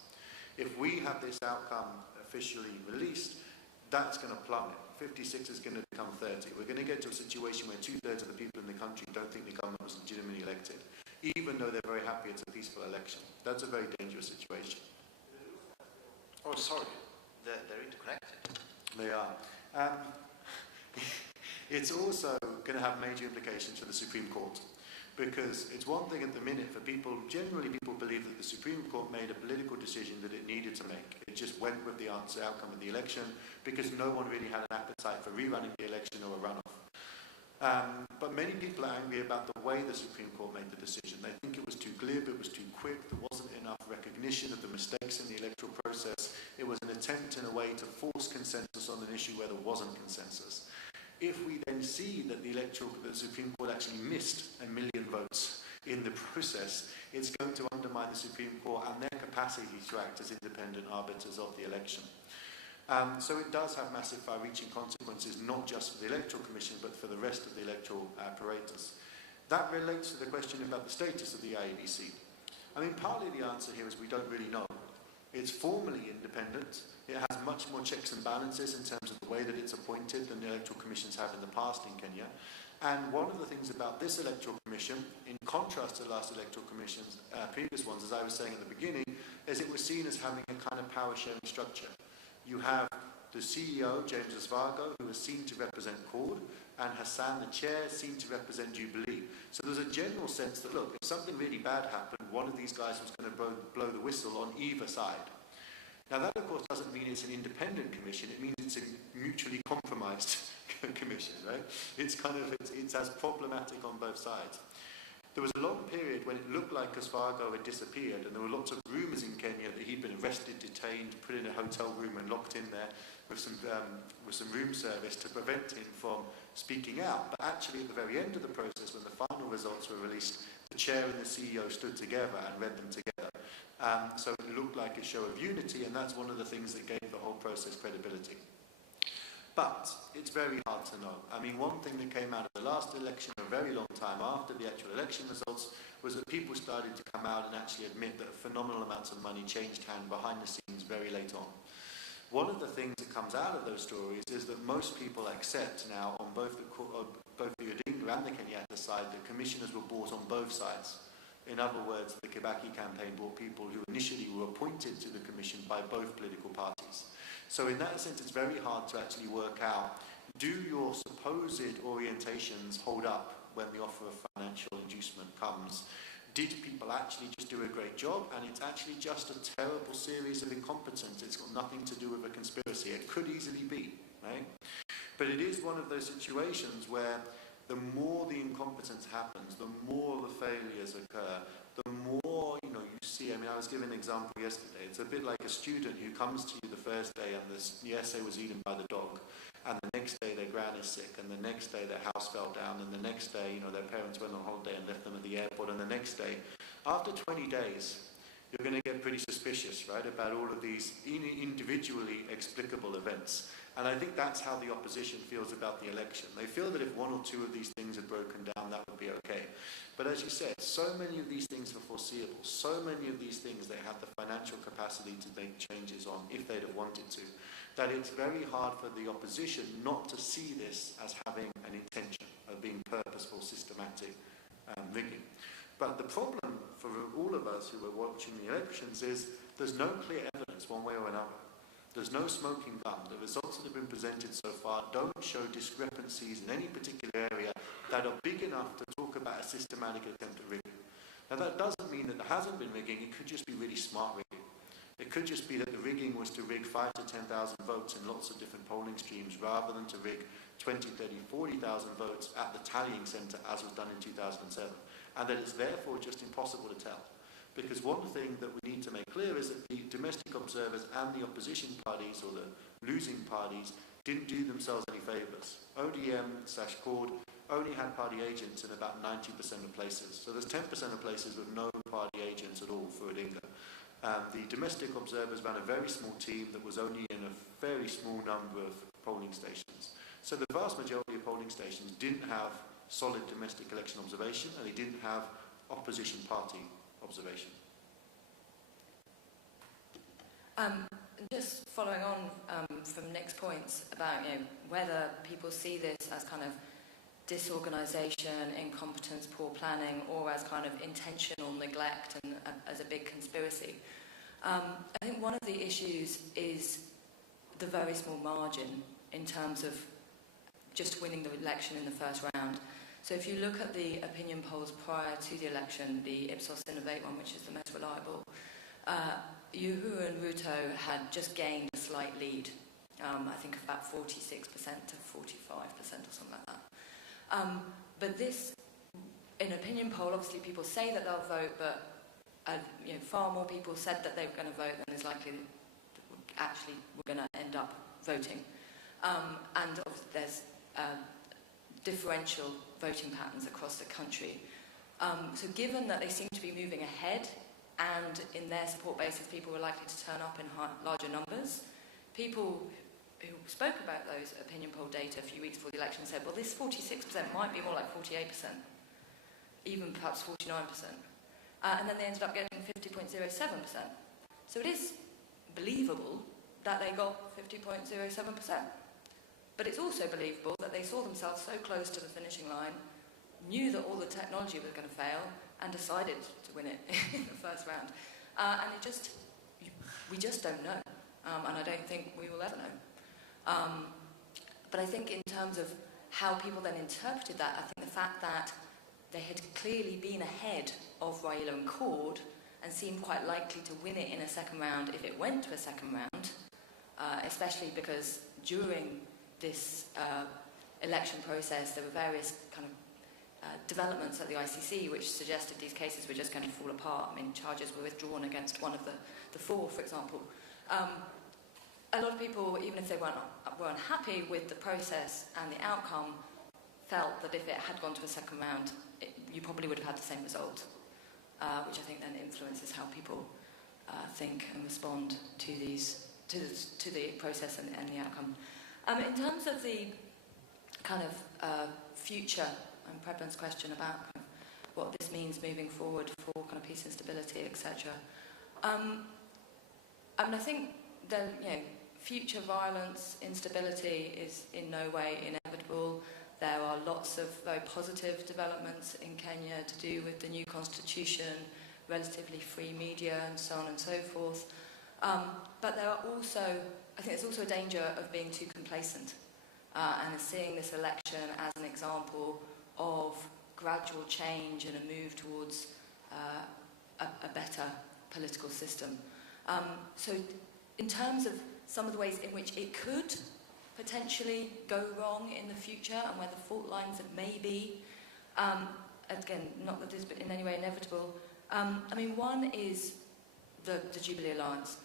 If we have this outcome officially released, that's going to plummet. 56 is going to become 30. We're going to get to a situation where 2/3 of the people in the country don't think the government was legitimately elected, even though they're very happy it's a peaceful election. That's a very dangerous situation. Oh, sorry, they're interconnected. They are. It's also going to have major implications for the Supreme Court, because it's one thing at the minute for people, generally people believe that the Supreme Court made a political decision that it needed to make. It just went with the outcome of the election because no one really had an appetite for rerunning the election or a runoff. But many people are angry about the way the Supreme Court made the decision. They think it was too glib, it was too quick, there wasn't enough recognition of the mistakes in the electoral process. It was an attempt in a way to force consensus on an issue where there wasn't consensus. If we then see that the Supreme Court actually missed 1 million votes in the process, it's going to undermine the Supreme Court and their capacity to act as independent arbiters of the election. So it does have massive far-reaching consequences, not just for the Electoral Commission, but for the rest of the electoral apparatus. That relates to the question about the status of the IABC. I mean, partly the answer here is we don't really know. It's formally independent. It has much more checks and balances in terms of the way that it's appointed than the electoral commissions have in the past in Kenya. And one of the things about this electoral commission, in contrast to the last electoral commissions, previous ones, as I was saying at the beginning, is it was seen as having a kind of power-sharing structure. You have the CEO, James Asvago, who is seen to represent CORD, and Hassan, the chair, seen to represent Jubilee. So there's a general sense that, look, if something really bad happened, one of these guys was going to blow the whistle on either side. Now that, of course, doesn't mean it's an independent commission. It means it's a mutually compromised commission, right? It's as problematic on both sides. There was a long period when it looked like Asvago had disappeared, and there were lots of rumours in Kenya that he'd been arrested, detained, put in a hotel room and locked in there with some room service to prevent him from speaking out. But actually at the very end of the process, when the final results were released, the chair and the CEO stood together and read them together. So it looked like a show of unity, and that's one of the things that gave the whole process credibility. But it's very hard to know. I mean, one thing that came out of the last election a very long time after the actual election results was that people started to come out and actually admit that phenomenal amounts of money changed hand behind the scenes very late on. One of the things that comes out of those stories is that most people accept now on both the Odinga and the Kenyatta side that commissioners were bought on both sides. In other words, the Kibaki campaign brought people who initially were appointed to the commission by both political parties. So in that sense, it's very hard to actually work out, do your supposed orientations hold up when the offer of financial inducement comes? did people actually just do a great job, and it's actually just a terrible series of incompetence. It's got nothing to do with a conspiracy. It could easily be, right? But it is one of those situations where the more the incompetence happens, the more the failures occur, the more, you see, I was given an example yesterday. It's a bit like a student who comes to you the first day and the essay was eaten by the dog, and the next day their gran is sick, and the next day their house fell down, and the next day, their parents went on holiday and left them at the airport, and the next day, after 20 days, you're going to get pretty suspicious, right, about all of these individually explicable events. And I think that's how the opposition feels about the election. They feel that if one or two of these things had broken down, that would be okay. But as you said, so many of these things were foreseeable. So many of these things they had the financial capacity to make changes on if they'd have wanted to, that it's very hard for the opposition not to see this as having an intention of being purposeful, systematic rigging. But the problem for all of us who are watching the elections is there's no clear evidence one way or another. There's no smoking gun. The results that have been presented so far don't show discrepancies in any particular area that are big enough to talk about a systematic attempt at rigging. Now that doesn't mean that there hasn't been rigging. It could just be really smart rigging. It could just be that the rigging was to rig 5,000 to 10,000 votes in lots of different polling streams rather than to rig 20, 30, 40,000 votes at the tallying centre as was done in 2007. And that it's therefore just impossible to tell. Because one thing that we need to make clear is that the domestic observers and the opposition parties, or the losing parties, didn't do themselves any favours. ODM/CORD only had party agents in about 90% of places. So there's 10% of places with no party agents at all for Odinga. The domestic observers ran a very small team that was only in a very small number of polling stations. So the vast majority of polling stations didn't have solid domestic election observation, and they didn't have opposition party observation. Just following on from Nick's points about whether people see this as kind of disorganisation, incompetence, poor planning, or as kind of intentional neglect and as a big conspiracy. I think one of the issues is the very small margin in terms of just winning the election in the first round. So if you look at the opinion polls prior to the election, the Ipsos Innovate one, which is the most reliable, Uhuru and Ruto had just gained a slight lead, I think about 46% to 45% or something like that. But this, in opinion poll, obviously people say that they'll vote, but far more people said that they were going to vote than is likely that actually we're going to end up voting. And there's differential voting patterns across the country. So given that they seem to be moving ahead, and in their support bases people were likely to turn up in larger numbers, people who spoke about those opinion poll data a few weeks before the election said, well, this 46% might be more like 48%, even perhaps 49%. And then they ended up getting 50.07%. So it is believable that they got 50.07%. But it's also believable that they saw themselves so close to the finishing line, knew that all the technology was going to fail, and decided to win it in the first round. And we just don't know. And I don't think we will ever know. But I think in terms of how people then interpreted that, I think the fact that they had clearly been ahead of Raila and CORD and seemed quite likely to win it in a second round if it went to a second round, especially because during this election process there were various kind of developments at the ICC which suggested these cases were just going to fall apart. I mean, charges were withdrawn against one of the four, for example. A lot of people, even if they were unhappy with the process and the outcome, felt that if it had gone to a second round, you probably would have had the same result, which I think then influences how people think and respond to the process and the outcome. In terms of the kind of future and prevalence question about kind of what this means moving forward for kind of peace and stability, etc. I mean, I think that future violence, instability is in no way inevitable. There are lots of very positive developments in Kenya to do with the new constitution, relatively free media, and so on and so forth. But there are also, I think there's also a danger of being too complacent and seeing this election as an example of gradual change and a move towards a better political system. So in terms of some of the ways in which it could potentially go wrong in the future and where the fault lines may be, again, not that this is in any way inevitable. I mean, one is the Jubilee Alliance.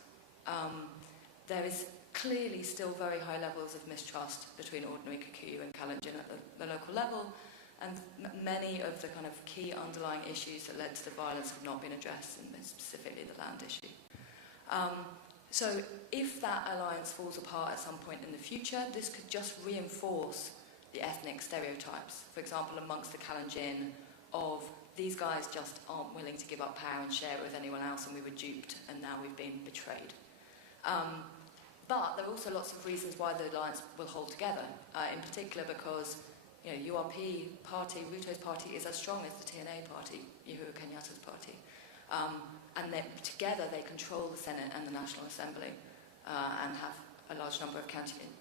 There is clearly still very high levels of mistrust between ordinary Kikuyu and Kalenjin at the local level, and many of the kind of key underlying issues that led to the violence have not been addressed, and specifically the land issue. So if that alliance falls apart at some point in the future, this could just reinforce the ethnic stereotypes. For example, amongst the Kalenjin, of these guys just aren't willing to give up power and share it with anyone else, and we were duped, and now we've been betrayed. But there are also lots of reasons why the alliance will hold together, in particular because URP party, Ruto's party, is as strong as the TNA party, Uhuru Kenyatta's party. And together they control the Senate and the National Assembly and have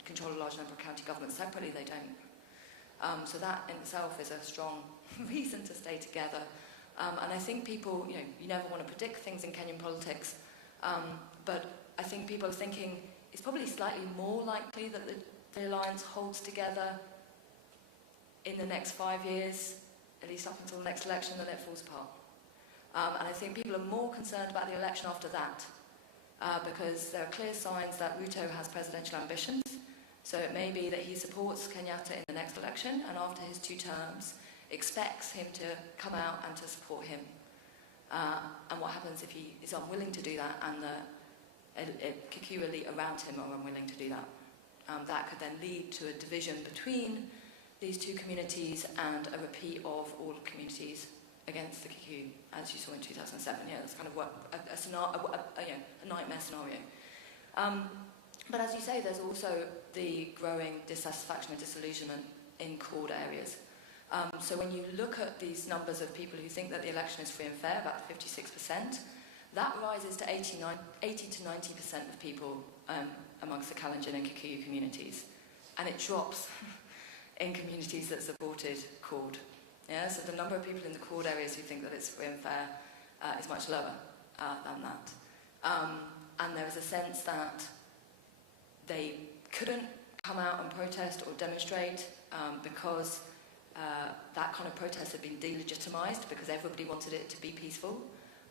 control a large number of county governments. Separately they don't. So that in itself is a strong reason to stay together. And I think people, you never want to predict things in Kenyan politics, but I think people are thinking it's probably slightly more likely that the alliance holds together in the next 5 years, at least up until the next election, than it falls apart. And I think people are more concerned about the election after that, because there are clear signs that Ruto has presidential ambitions. So it may be that he supports Kenyatta in the next election, and after his 2 terms, expects him to come out and to support him. And what happens if he is unwilling to do that, and the Kikuyu elite around him are unwilling to do that? That could then lead to a division between these 2 communities and a repeat of all communities against the Kikuyu, as you saw in 2007. Yeah, that's kind of what a nightmare scenario. But as you say, there's also the growing dissatisfaction and disillusionment in chord areas. So when you look at these numbers of people who think that the election is free and fair, about 56%, that rises to 80 to 90% of people amongst the Kalenjin and Kikuyu communities. And it drops in communities that supported chord. Yeah, so the number of people in the chord areas who think that it's free and fair is much lower than that. And there is a sense that they couldn't come out and protest or demonstrate because that kind of protest had been delegitimized because everybody wanted it to be peaceful.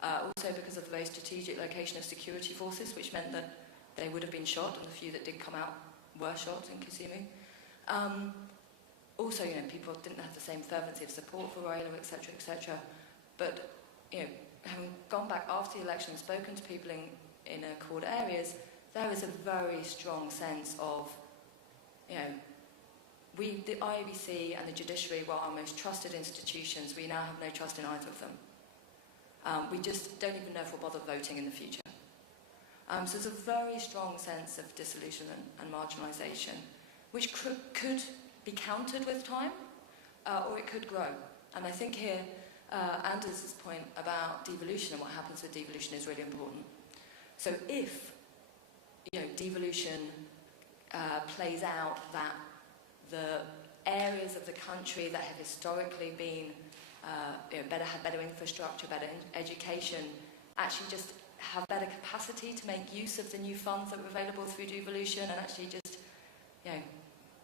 Also because of the very strategic location of security forces, which meant that they would have been shot, and the few that did come out were shot in Kisumu. Also, people didn't have the same fervency of support for Raila, etc., etc. But, having gone back after the election and spoken to people in chord areas, there is a very strong sense of, the IEBC and the judiciary were our most trusted institutions. We now have no trust in either of them. We just don't even know if we'll bother voting in the future. So there's a very strong sense of disillusionment and marginalisation, which could be countered with time, or it could grow. And I think here, Anders' point about devolution and what happens with devolution is really important. So if, devolution plays out that the areas of the country that have historically been, have better infrastructure, better education, actually just have better capacity to make use of the new funds that are available through devolution and actually just,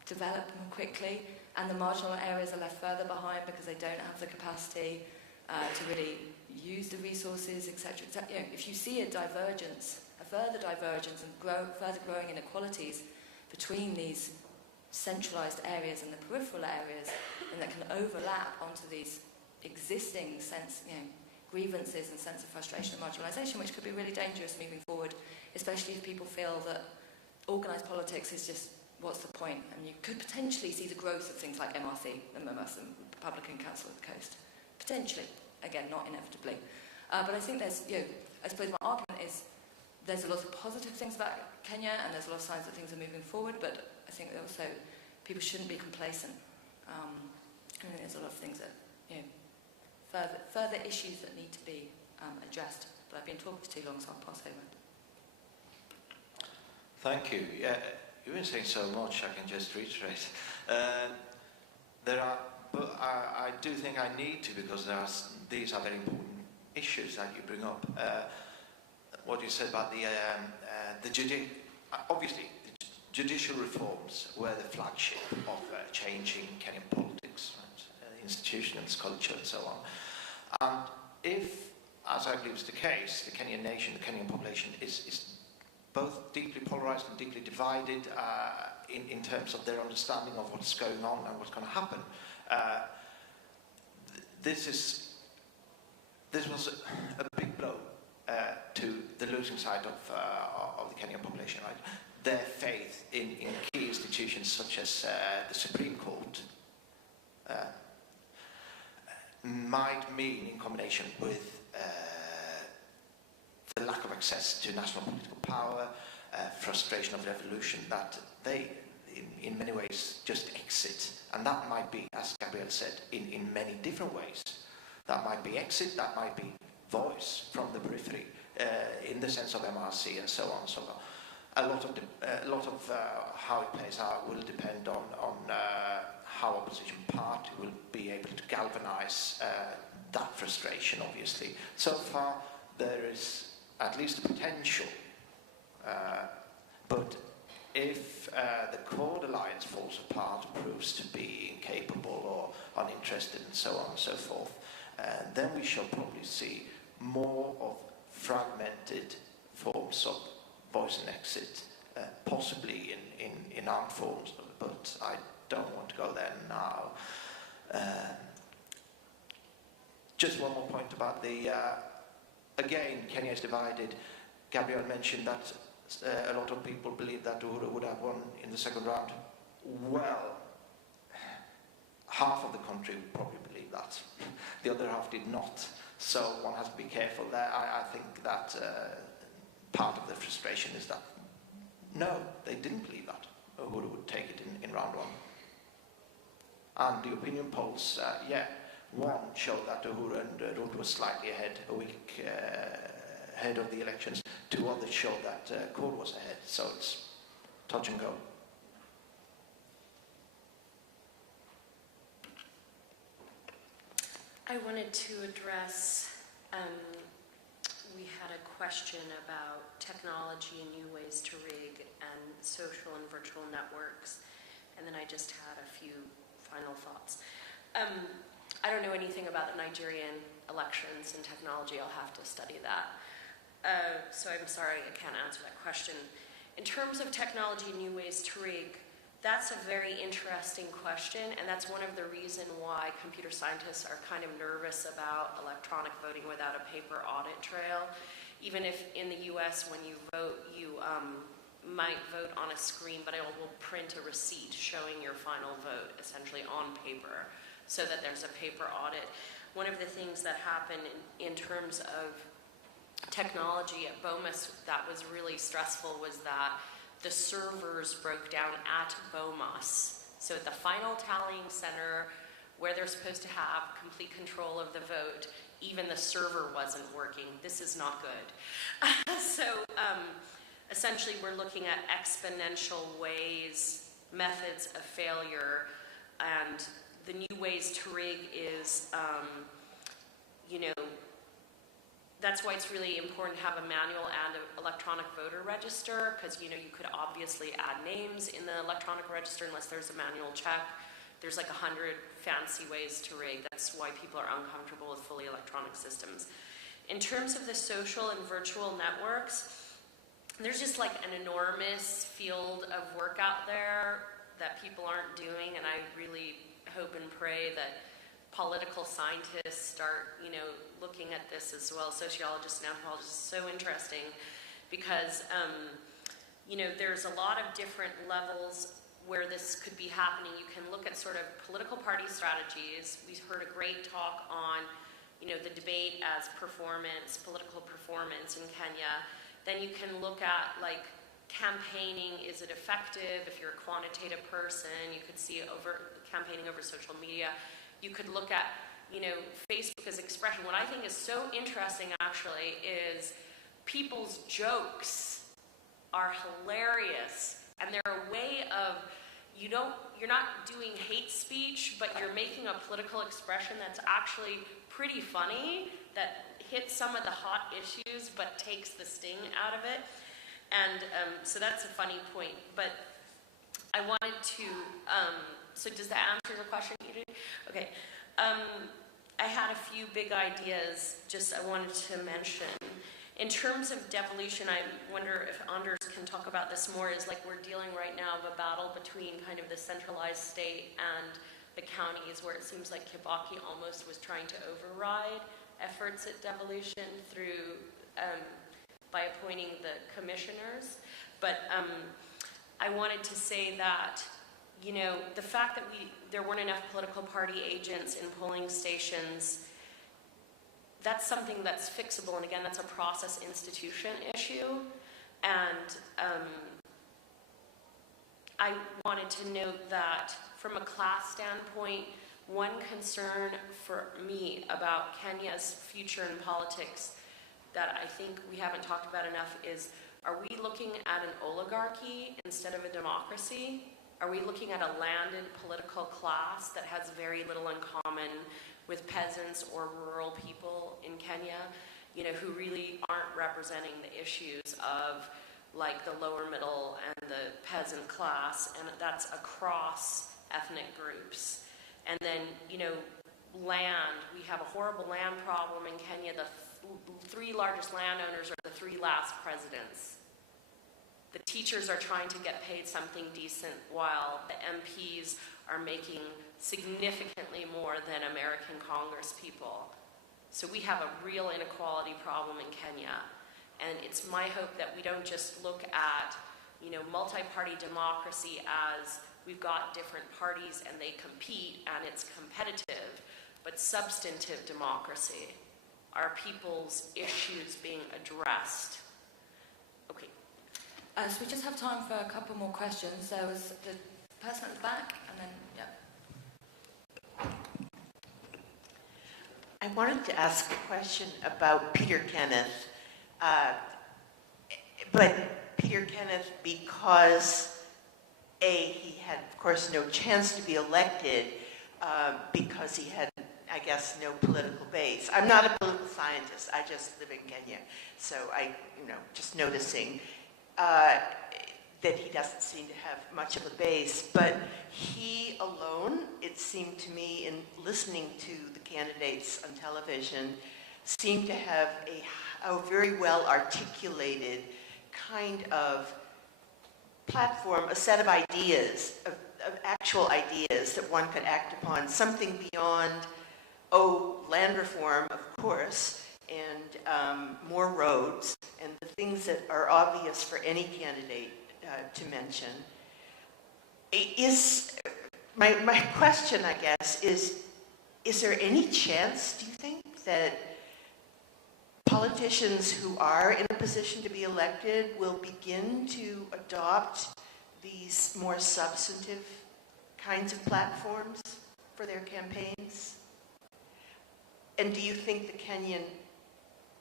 develop more quickly, and the marginal areas are left further behind because they don't have the capacity to really use the resources, etc. If you see a further divergence and further growing inequalities between these centralised areas and the peripheral areas, and that can overlap onto these existing grievances and sense of frustration and marginalisation, which could be really dangerous moving forward, especially if people feel that organised politics is just what's the point? And you could potentially see the growth of things like MRC, the Republican Council of the Coast. Potentially. Again, not inevitably. But I think there's, I suppose my argument is there's a lot of positive things about Kenya and there's a lot of signs that things are moving forward, but I think also people shouldn't be complacent. And there's a lot of things that, further issues that need to be addressed. But I've been talking too long, so I'll pass over. Thank you. Yeah. You've been saying so much, I can just reiterate. But I do think I need to, because these are very important issues that you bring up. What you said about obviously, the judicial reforms were the flagship of changing Kenyan politics, right? Institutions, culture, and so on. And if, as I believe is the case, the Kenyan nation, the Kenyan population is both deeply polarized and deeply divided in terms of their understanding of what's going on and what's going to happen. This was a big blow to the losing side of the Kenyan population, right? Their faith in key institutions such as the Supreme Court might mean, in combination with the lack of access to national political power, frustration of revolution, that they, in many ways, just exit. And that might be, as Gabriel said, in many different ways. That might be exit, that might be voice from the periphery, in the sense of MRC and so on and so on. A lot of how it plays out will depend on how opposition party will be able to galvanize that frustration, obviously. So far, there is at least a potential, but if the Cord Alliance falls apart, proves to be incapable or uninterested and so on and so forth, then we shall probably see more of fragmented forms of voice and exit, possibly in armed forms, but I don't want to go there now. Just one more point about the, again, Kenya is divided. Gabriel mentioned that a lot of people believe that Uhuru would have won in the second round. Well, half of the country would probably believe that. The other half did not. So one has to be careful there. I think that part of the frustration is that, no, they didn't believe that Uhuru would take it in round one. And the opinion polls, one showed that Uhuru and Ruto was slightly ahead, a week ahead of the elections. Two others showed that Cord was ahead. So it's touch and go. I wanted to address, we had a question about technology and new ways to rig and social and virtual networks, and then I just had a few final thoughts. I don't know anything about the Nigerian elections and technology. I'll have to study that. So I'm sorry I can't answer that question. In terms of technology and new ways to rig, that's a very interesting question, and that's one of the reasons why computer scientists are kind of nervous about electronic voting without a paper audit trail. Even if in the US, when you vote, you might vote on a screen, but it will print a receipt showing your final vote, essentially on paper, so that there's a paper audit. One of the things that happened in terms of technology at BOMAS that was really stressful was that the servers broke down at BOMAS. So at the final tallying center, where they're supposed to have complete control of the vote, even the server wasn't working. This is not good. Essentially, we're looking at exponential methods of failure, and the new ways to rig is, that's why it's really important to have a manual and an electronic voter register, because you could obviously add names in the electronic register unless there's a manual check. There's like 100 fancy ways to rig. That's why people are uncomfortable with fully electronic systems. In terms of the social and virtual networks, there's just like an enormous field of work out there that people aren't doing, and I really hope and pray that political scientists start, looking at this as well. Sociologists and anthropologists. It's so interesting because, there's a lot of different levels where this could be happening. You can look at sort of political party strategies. We heard a great talk on, the debate as performance, political performance in Kenya. Then you can look at campaigning. Is it effective? If you're a quantitative person, you could see campaigning over social media. You could look at, Facebook as expression. What I think is so interesting, actually, is people's jokes are hilarious, and they're a way of, you're not doing hate speech, but you're making a political expression that's actually pretty funny, that hits some of the hot issues, but takes the sting out of it. And so that's a funny point. But I wanted to, so does that answer the question, Edith? Okay. I had a few big ideas just I wanted to mention. In terms of devolution, I wonder if Anders can talk about this more, is like we're dealing right now of a battle between kind of the centralized state and the counties, where it seems like Kibaki almost was trying to override efforts at devolution through, by appointing the commissioners. But I wanted to say that, you know, the fact that there weren't enough political party agents in polling stations, that's something that's fixable, and again, that's a process institution issue. And I wanted to note that from a class standpoint, one concern for me about Kenya's future in politics that I think we haven't talked about enough is, are we looking at an oligarchy instead of a democracy? Are we looking at a landed political class that has very little in common with peasants or rural people in Kenya, you know, who really aren't representing the issues of like the lower middle and the peasant class, and that's across ethnic groups. And then, you know, land, we have a horrible land problem in Kenya. The three largest landowners are the three last presidents. The teachers are trying to get paid something decent while the MPs are making significantly more than American Congress people. So we have a real inequality problem in Kenya. And it's my hope that we don't just look at, you know, multi-party democracy as we've got different parties and they compete and it's competitive, but substantive democracy. Are people's issues being addressed? Okay. So we just have time for a couple more questions. There was the person at the back, and then, yeah. I wanted to ask a question about Peter Kenneth, but Peter Kenneth, because he had, of course, no chance to be elected because he had, I guess, no political base. I'm not a political scientist. I just live in Kenya, so just noticing that he doesn't seem to have much of a base. But he alone, it seemed to me, in listening to the candidates on television, seemed to have a very well articulated kind of platform, a set of ideas, of actual ideas that one could act upon, something beyond, land reform, of course, and more roads, and the things that are obvious for any candidate to mention. My question, I guess, is there any chance, do you think, that politicians who are in a position to be elected will begin to adopt these more substantive kinds of platforms for their campaigns? And do you think the Kenyan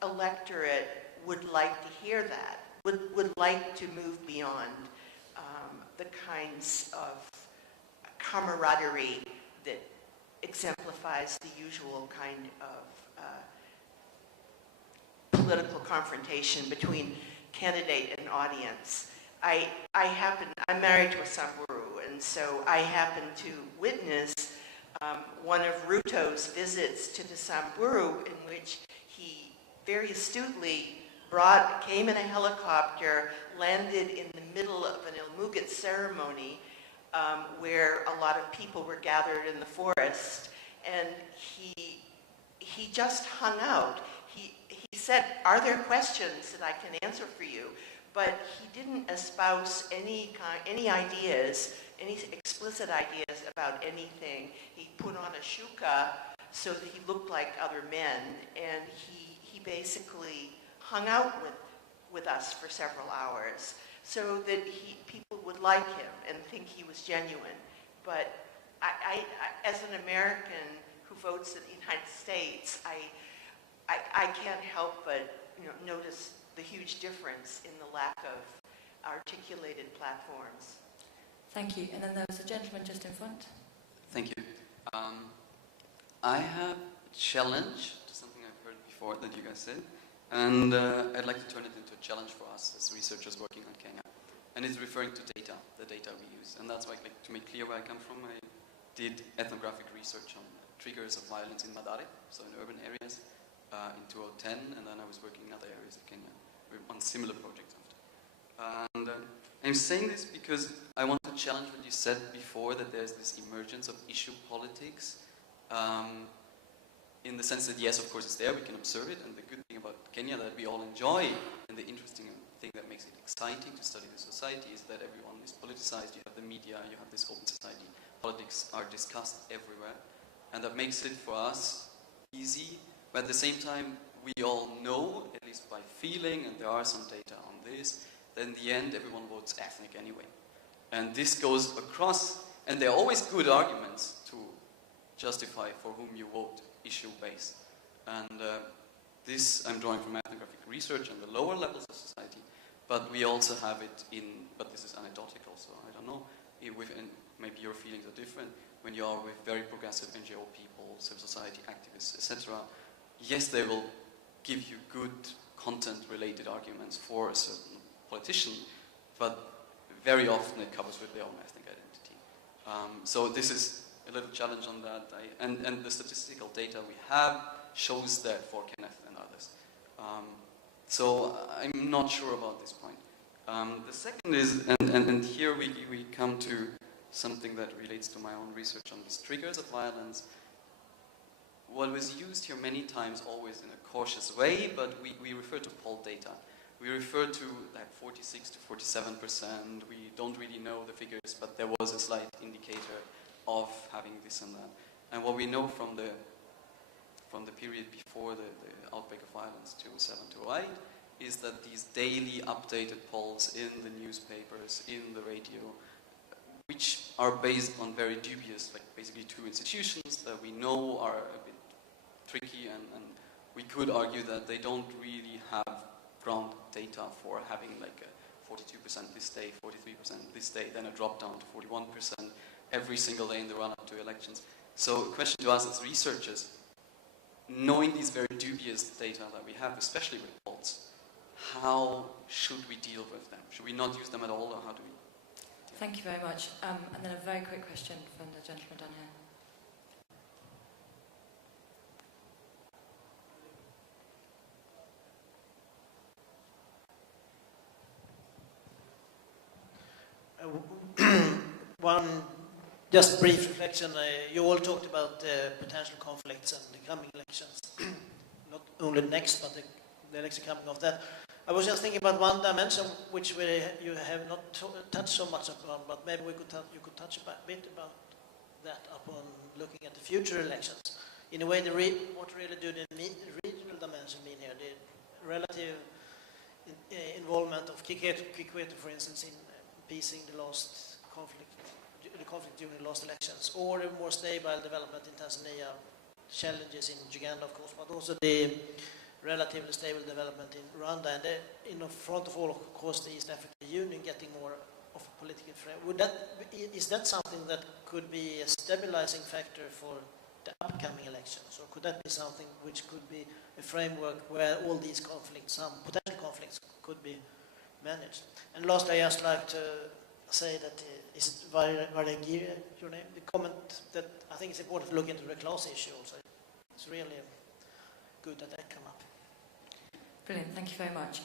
electorate would like to hear that, would like to move beyond the kinds of camaraderie that exemplifies the usual kind of political confrontation between candidate and audience? I'm married to a Samburu, and so I happened to witness one of Ruto's visits to the Samburu, in which he very astutely came in a helicopter, landed in the middle of an Ilmugat ceremony where a lot of people were gathered in the forest, and he just hung out. He said, "Are there questions that I can answer for you?" But he didn't espouse any ideas, any explicit ideas about anything. He put on a shuka so that he looked like other men, and he basically hung out with us for several hours so that people would like him and think he was genuine. But I as an American who votes in the United States, I can't help but notice the huge difference in the lack of articulated platforms. Thank you. And then there was a gentleman just in front. Thank you. I have a challenge to something I've heard before that you guys said. And I'd like to turn it into a challenge for us as researchers working on Kenya. And it's referring to data, the data we use. And that's why, like, to make clear where I come from, I did ethnographic research on triggers of violence in Madare, so in urban areas, in 2010, and then I was working in other areas of Kenya on similar projects after. And I'm saying this because I want to challenge what you said before, that there's this emergence of issue politics, in the sense that, yes, of course it's there, we can observe it, and the good thing about Kenya that we all enjoy, and the interesting thing that makes it exciting to study the society is that everyone is politicized, you have the media, you have this open society, politics are discussed everywhere, and that makes it for us easy, but at the same time, we all know, at least by feeling, and there are some data on this, that in the end everyone votes ethnic anyway. And this goes across, and there are always good arguments to justify for whom you vote, issue-based. And this I'm drawing from ethnographic research on the lower levels of society, but we also have it in, but this is anecdotal, so I don't know, and maybe your feelings are different, when you are with very progressive NGO people, civil society activists, etc. Yes, they will give you good content-related arguments for a certain politician, but very often it covers with their own ethnic identity. So this is a little challenge on that, and the statistical data we have shows that for Kenneth and others. So I'm not sure about this point. The second is, and here we come to something that relates to my own research on these triggers of violence. What was used here many times, always in a cautious way, but we refer to poll data. We refer to like 46 to 47%. We don't really know the figures, but there was a slight indicator of having this and that. And what we know from the period before the outbreak of violence, 2007 to 2008, is that these daily updated polls in the newspapers, in the radio, which are based on very dubious, like basically two institutions that we know are a bit tricky, and we could argue that they don't really have ground data for having like a 42% this day, 43% this day, then a drop down to 41% every single day in the run-up to elections. So a question to us as researchers, knowing these very dubious data that we have, especially with polls, how should we deal with them? Should we not use them at all, or how do we? Thank you very much. And then a very quick question from the gentleman down here. One just brief reflection. You all talked about potential conflicts and the coming elections, not only next, but the election coming of that. I was just thinking about one dimension which you have not touched so much upon, but maybe you could touch a bit about that upon looking at the future elections. In a way, what really do the regional dimension mean here? The relative involvement of Kikwete, for instance, in appeasing the conflict during the last elections, or a more stable development in Tanzania, challenges in Uganda, of course, but also the relatively stable development in Rwanda, and in front of all, of course, the East African Union getting more of a political frame. Is that something that could be a stabilizing factor for the upcoming elections, or could that be something which could be a framework where all these conflicts, some potential conflicts, could be managed? And lastly, I just like to say that is Varagir, your name, the comment that I think it's important to look into the class issue also. It's really good that that come up. Brilliant, thank you very much.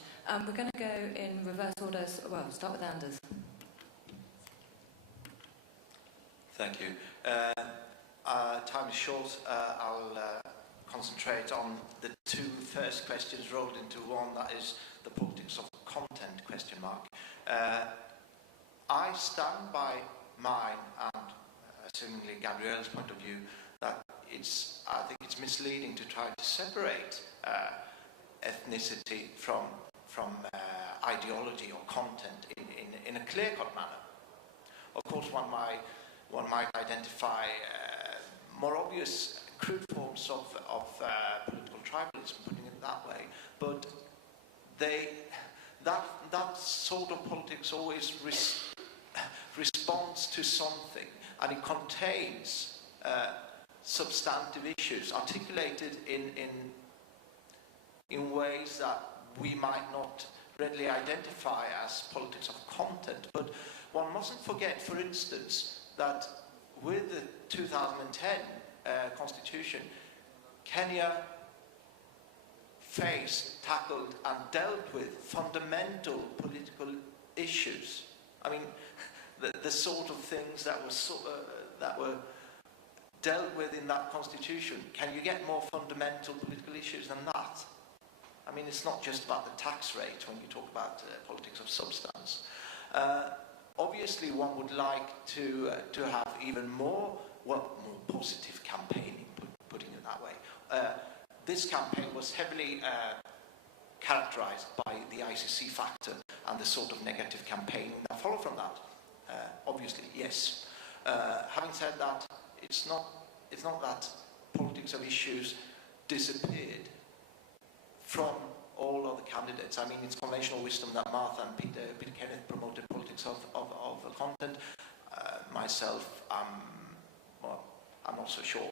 We're going to go in reverse order. Well, start with Anders. Thank you. Time is short. I'll concentrate on the two first questions rolled into one, that is the politics of content, question mark. I stand by mine and assumingly Gabrielle's point of view that I think it's misleading to try to separate ethnicity from ideology or content in a clear-cut manner. Of course, one might identify more obvious, crude forms of political tribalism, putting it that way, but that sort of politics always responds to something, and it contains substantive issues articulated in in ways that we might not readily identify as politics of content. But one mustn't forget, for instance, that with the 2010 constitution, Kenya faced, tackled, and dealt with fundamental political issues. I mean, the sort of things that were dealt with in that constitution. Can you get more fundamental political issues than that? I mean, it's not just about the tax rate when you talk about politics of substance. Obviously, one would like to have even more positive campaigning, putting it that way. This campaign was heavily characterized by the ICC factor and the sort of negative campaigning that followed from that. Obviously, yes. Having said that, it's not that politics of issues disappeared from all of the candidates. I mean, it's conventional wisdom that Martha and Peter Kenneth promoted politics of content. Myself, I'm not so sure.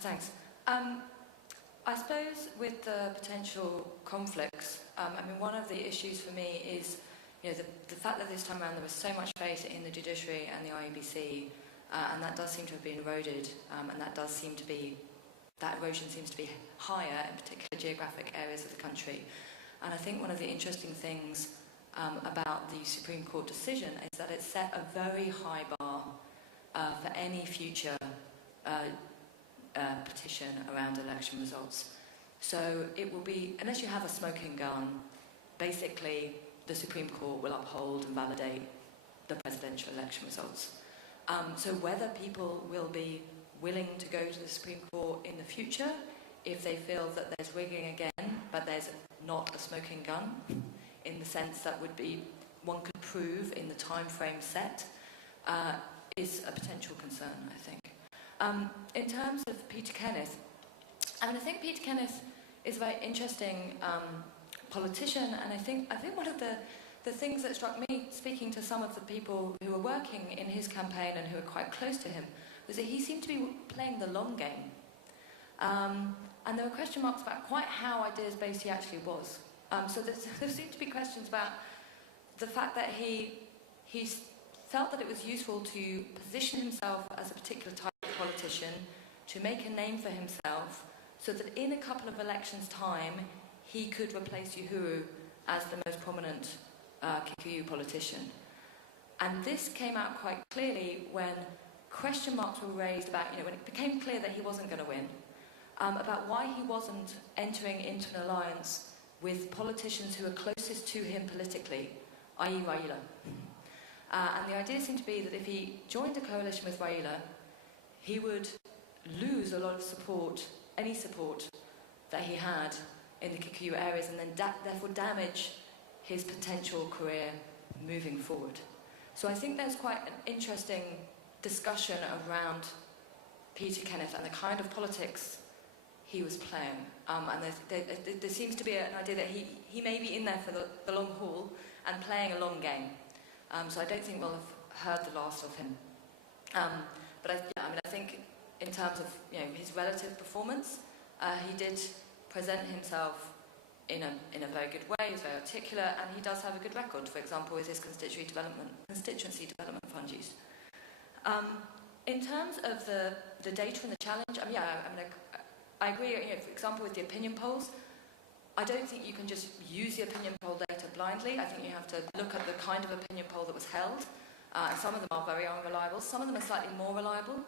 Thanks. I suppose with the potential conflicts, I mean, one of the issues for me is, you know, the fact that this time around there was so much faith in the judiciary and the IEBC, and that does seem to have been eroded, and that erosion seems to be higher in particular geographic areas of the country. And I think one of the interesting things about the Supreme Court decision is that it set a very high bar for any future petition around election results. So it will be, unless you have a smoking gun, basically the Supreme Court will uphold and validate the presidential election results. So whether people will be willing to go to the Supreme Court in the future if they feel that there's rigging again, but there's not a smoking gun, in the sense that would be one could prove in the time frame set, is a potential concern, I think. In terms of Peter Kenneth, I mean, I think Peter Kenneth is a very interesting politician, and I think one of the things that struck me, speaking to some of the people who were working in his campaign and who were quite close to him, was that he seemed to be playing the long game. And there were question marks about quite how ideas-based he actually was. So there seemed to be questions about the fact that he felt that it was useful to position himself as a particular type of politician, to make a name for himself, so that in a couple of elections' time, he could replace Uhuru as the most prominent Kikuyu politician. And this came out quite clearly when question marks were raised about, you know, when it became clear that he wasn't going to win, about why he wasn't entering into an alliance with politicians who are closest to him politically, i.e. Raila. And the idea seemed to be that if he joined a coalition with Raila, he would lose a lot of support, any support that he had in the Kikuyu areas, and then therefore damage his potential career moving forward. So I think there's quite an interesting discussion around Peter Kenneth and the kind of politics he was playing. And there seems to be an idea that he may be in there for the long haul and playing a long game. So I don't think we'll have heard the last of him. But I think in terms of, you know, his relative performance, he did present himself in a very good way. He's very articulate, and he does have a good record, for example, with his constituency development fund use. In terms of the data and the challenge, I agree, you know, for example, with the opinion polls. I don't think you can just use the opinion poll data blindly. I think you have to look at the kind of opinion poll that was held. And some of them are very unreliable. Some of them are slightly more reliable.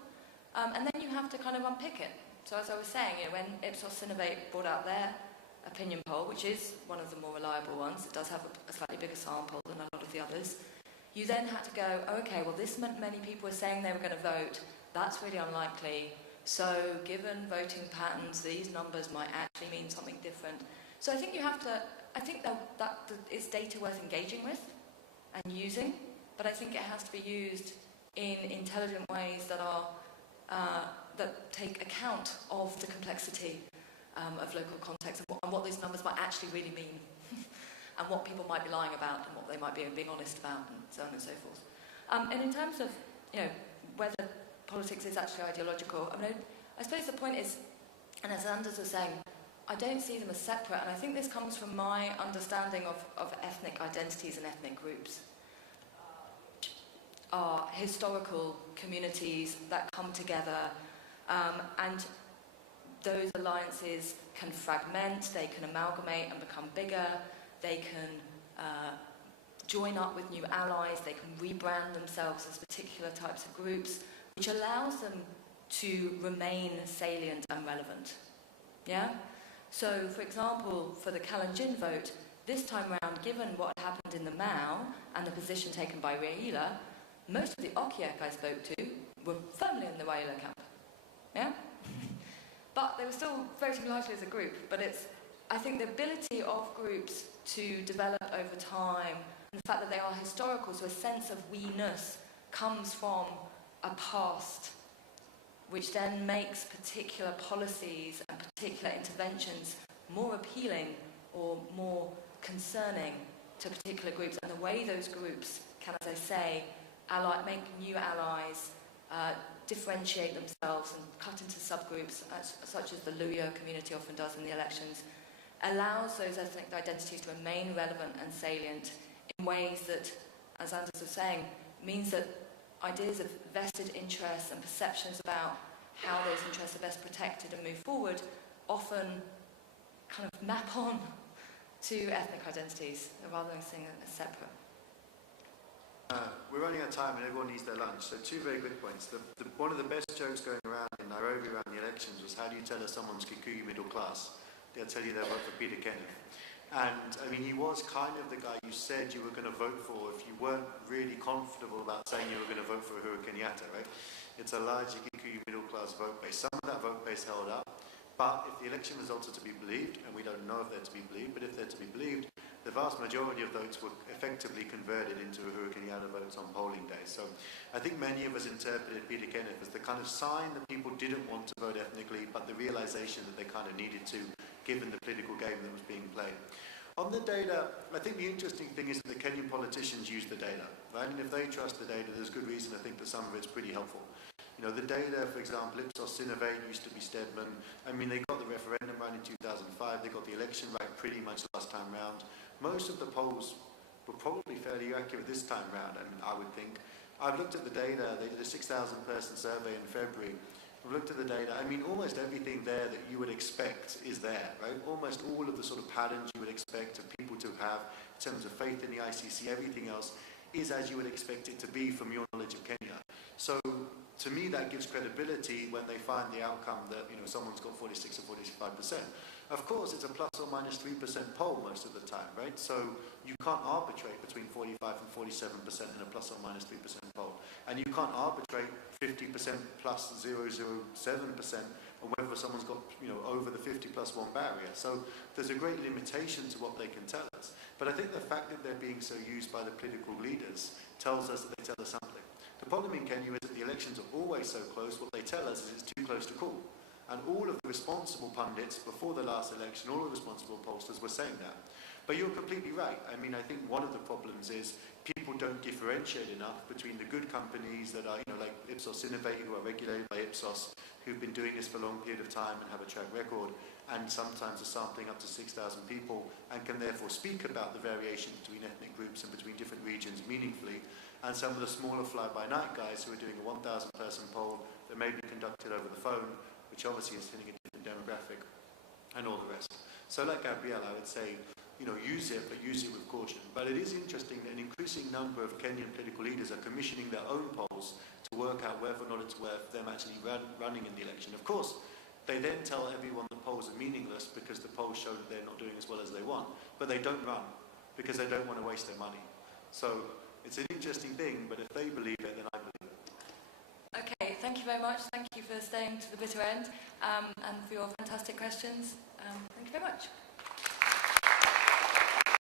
And then you have to kind of unpick it. So as I was saying, you know, when Ipsos Synovate brought out their opinion poll, which is one of the more reliable ones, it does have a slightly bigger sample than a lot of the others, you then had to go, oh, okay, well, this meant many people were saying they were going to vote. That's really unlikely. So given voting patterns, these numbers might actually mean something different. So I think you have to, I think that it's data worth engaging with and using, but I think it has to be used in intelligent ways that are, that take account of the complexity of local context and what these numbers might actually really mean and what people might be lying about and what they might be being honest about and so on and so forth. And in terms of, you know, whether politics is actually ideological, I suppose the point is, And as Anders was saying, I don't see them as separate, and I think this comes from my understanding of ethnic identities and ethnic groups. Are historical communities that come together, and those alliances can fragment, they can amalgamate and become bigger, they can join up with new allies, they can rebrand themselves as particular types of groups, which allows them to remain salient and relevant. Yeah? So, for example, for the Kalenjin vote, this time round, given what happened in the Mao and the position taken by Raila, most of the Okiek I spoke to were firmly in the Raila camp. Yeah? But they were still voting largely as a group. But it's, I think, the ability of groups to develop over time, and the fact that they are historical, so a sense of we-ness comes from a past, which then makes particular policies and particular interventions more appealing or more concerning to particular groups, and the way those groups can, as I say, make new allies, differentiate themselves and cut into subgroups, such as the Luya community often does in the elections, allows those ethnic identities to remain relevant and salient in ways that, as Anders was saying, means that ideas of vested interests and perceptions about how those interests are best protected and move forward often kind of map on to ethnic identities rather than seeing it as separate. We're running out of time and everyone needs their lunch, so two very good points. One of the best jokes going around in Nairobi around the elections was, how do you tell us someone's Kikuyu middle class? They'll tell you they'll vote for Peter Kenyan. And, I mean, he was kind of the guy you said you were going to vote for if you weren't really comfortable about saying you were going to vote for Uhuru Kenyatta, right? It's a large Kikuyu middle class vote base. Some of that vote base held up, but if the election results are to be believed, and we don't know if they're to be believed, but if they're to be believed, the vast majority of votes were effectively converted into Uhuru Kenyatta votes on polling day. So I think many of us interpreted Peter Kenyan as the kind of sign that people didn't want to vote ethnically, but the realization that they kind of needed to, given the political game that was being played. On the data, I think the interesting thing is that the Kenyan politicians use the data, right? And if they trust the data, there's good reason to think that some of it's pretty helpful. You know, the data, for example, ECAS2013 used to be Stedman. I mean, they got the referendum right in 2005. They got the election right pretty much last time round. Most of the polls were probably fairly accurate this time round, I mean, I would think. I've looked at the data. They did a 6,000-person survey in February. I've looked at the data. I mean, almost everything there that you would expect is there, right? Almost all of the sort of patterns you would expect of people to have in terms of faith in the ICC, everything else is as you would expect it to be from your knowledge of Kenya. So, to me, that gives credibility when they find the outcome that, you know, someone's got 46 or 45%. Of course, it's a plus or minus 3% poll most of the time, right? So you can't arbitrate between 45 and 47% in a plus or minus 3% poll. And you can't arbitrate 50% plus 0.007% on whether someone's got, you know, over the 50 plus 1 barrier. So there's a great limitation to what they can tell us. But I think the fact that they're being so used by the political leaders tells us that they tell us something. The problem in Kenya is that the elections are always so close. What they tell us is it's too close to call. And all of the responsible pundits before the last election, all of the responsible pollsters were saying that. But you're completely right. I mean, I think one of the problems is people don't differentiate enough between the good companies that are, you know, like ECAS2013, who are regulated by Ipsos, who've been doing this for a long period of time and have a track record, and sometimes are sampling up to 6,000 people and can therefore speak about the variation between ethnic groups and between different regions meaningfully, and some of the smaller fly-by-night guys who are doing a 1,000-person poll that may be conducted over the phone, which obviously is hitting a different demographic, and all the rest. So like Gabrielle, I would say, you know, use it, but use it with caution. But it is interesting that an increasing number of Kenyan political leaders are commissioning their own polls to work out whether or not it's worth them actually running in the election. Of course, they then tell everyone the polls are meaningless because the polls show that they're not doing as well as they want. But they don't run because they don't want to waste their money. So it's an interesting thing, but if they believe it, then I believe it. Okay, thank you very much. Thank you for staying to the bitter end and for your fantastic questions. Thank you very much.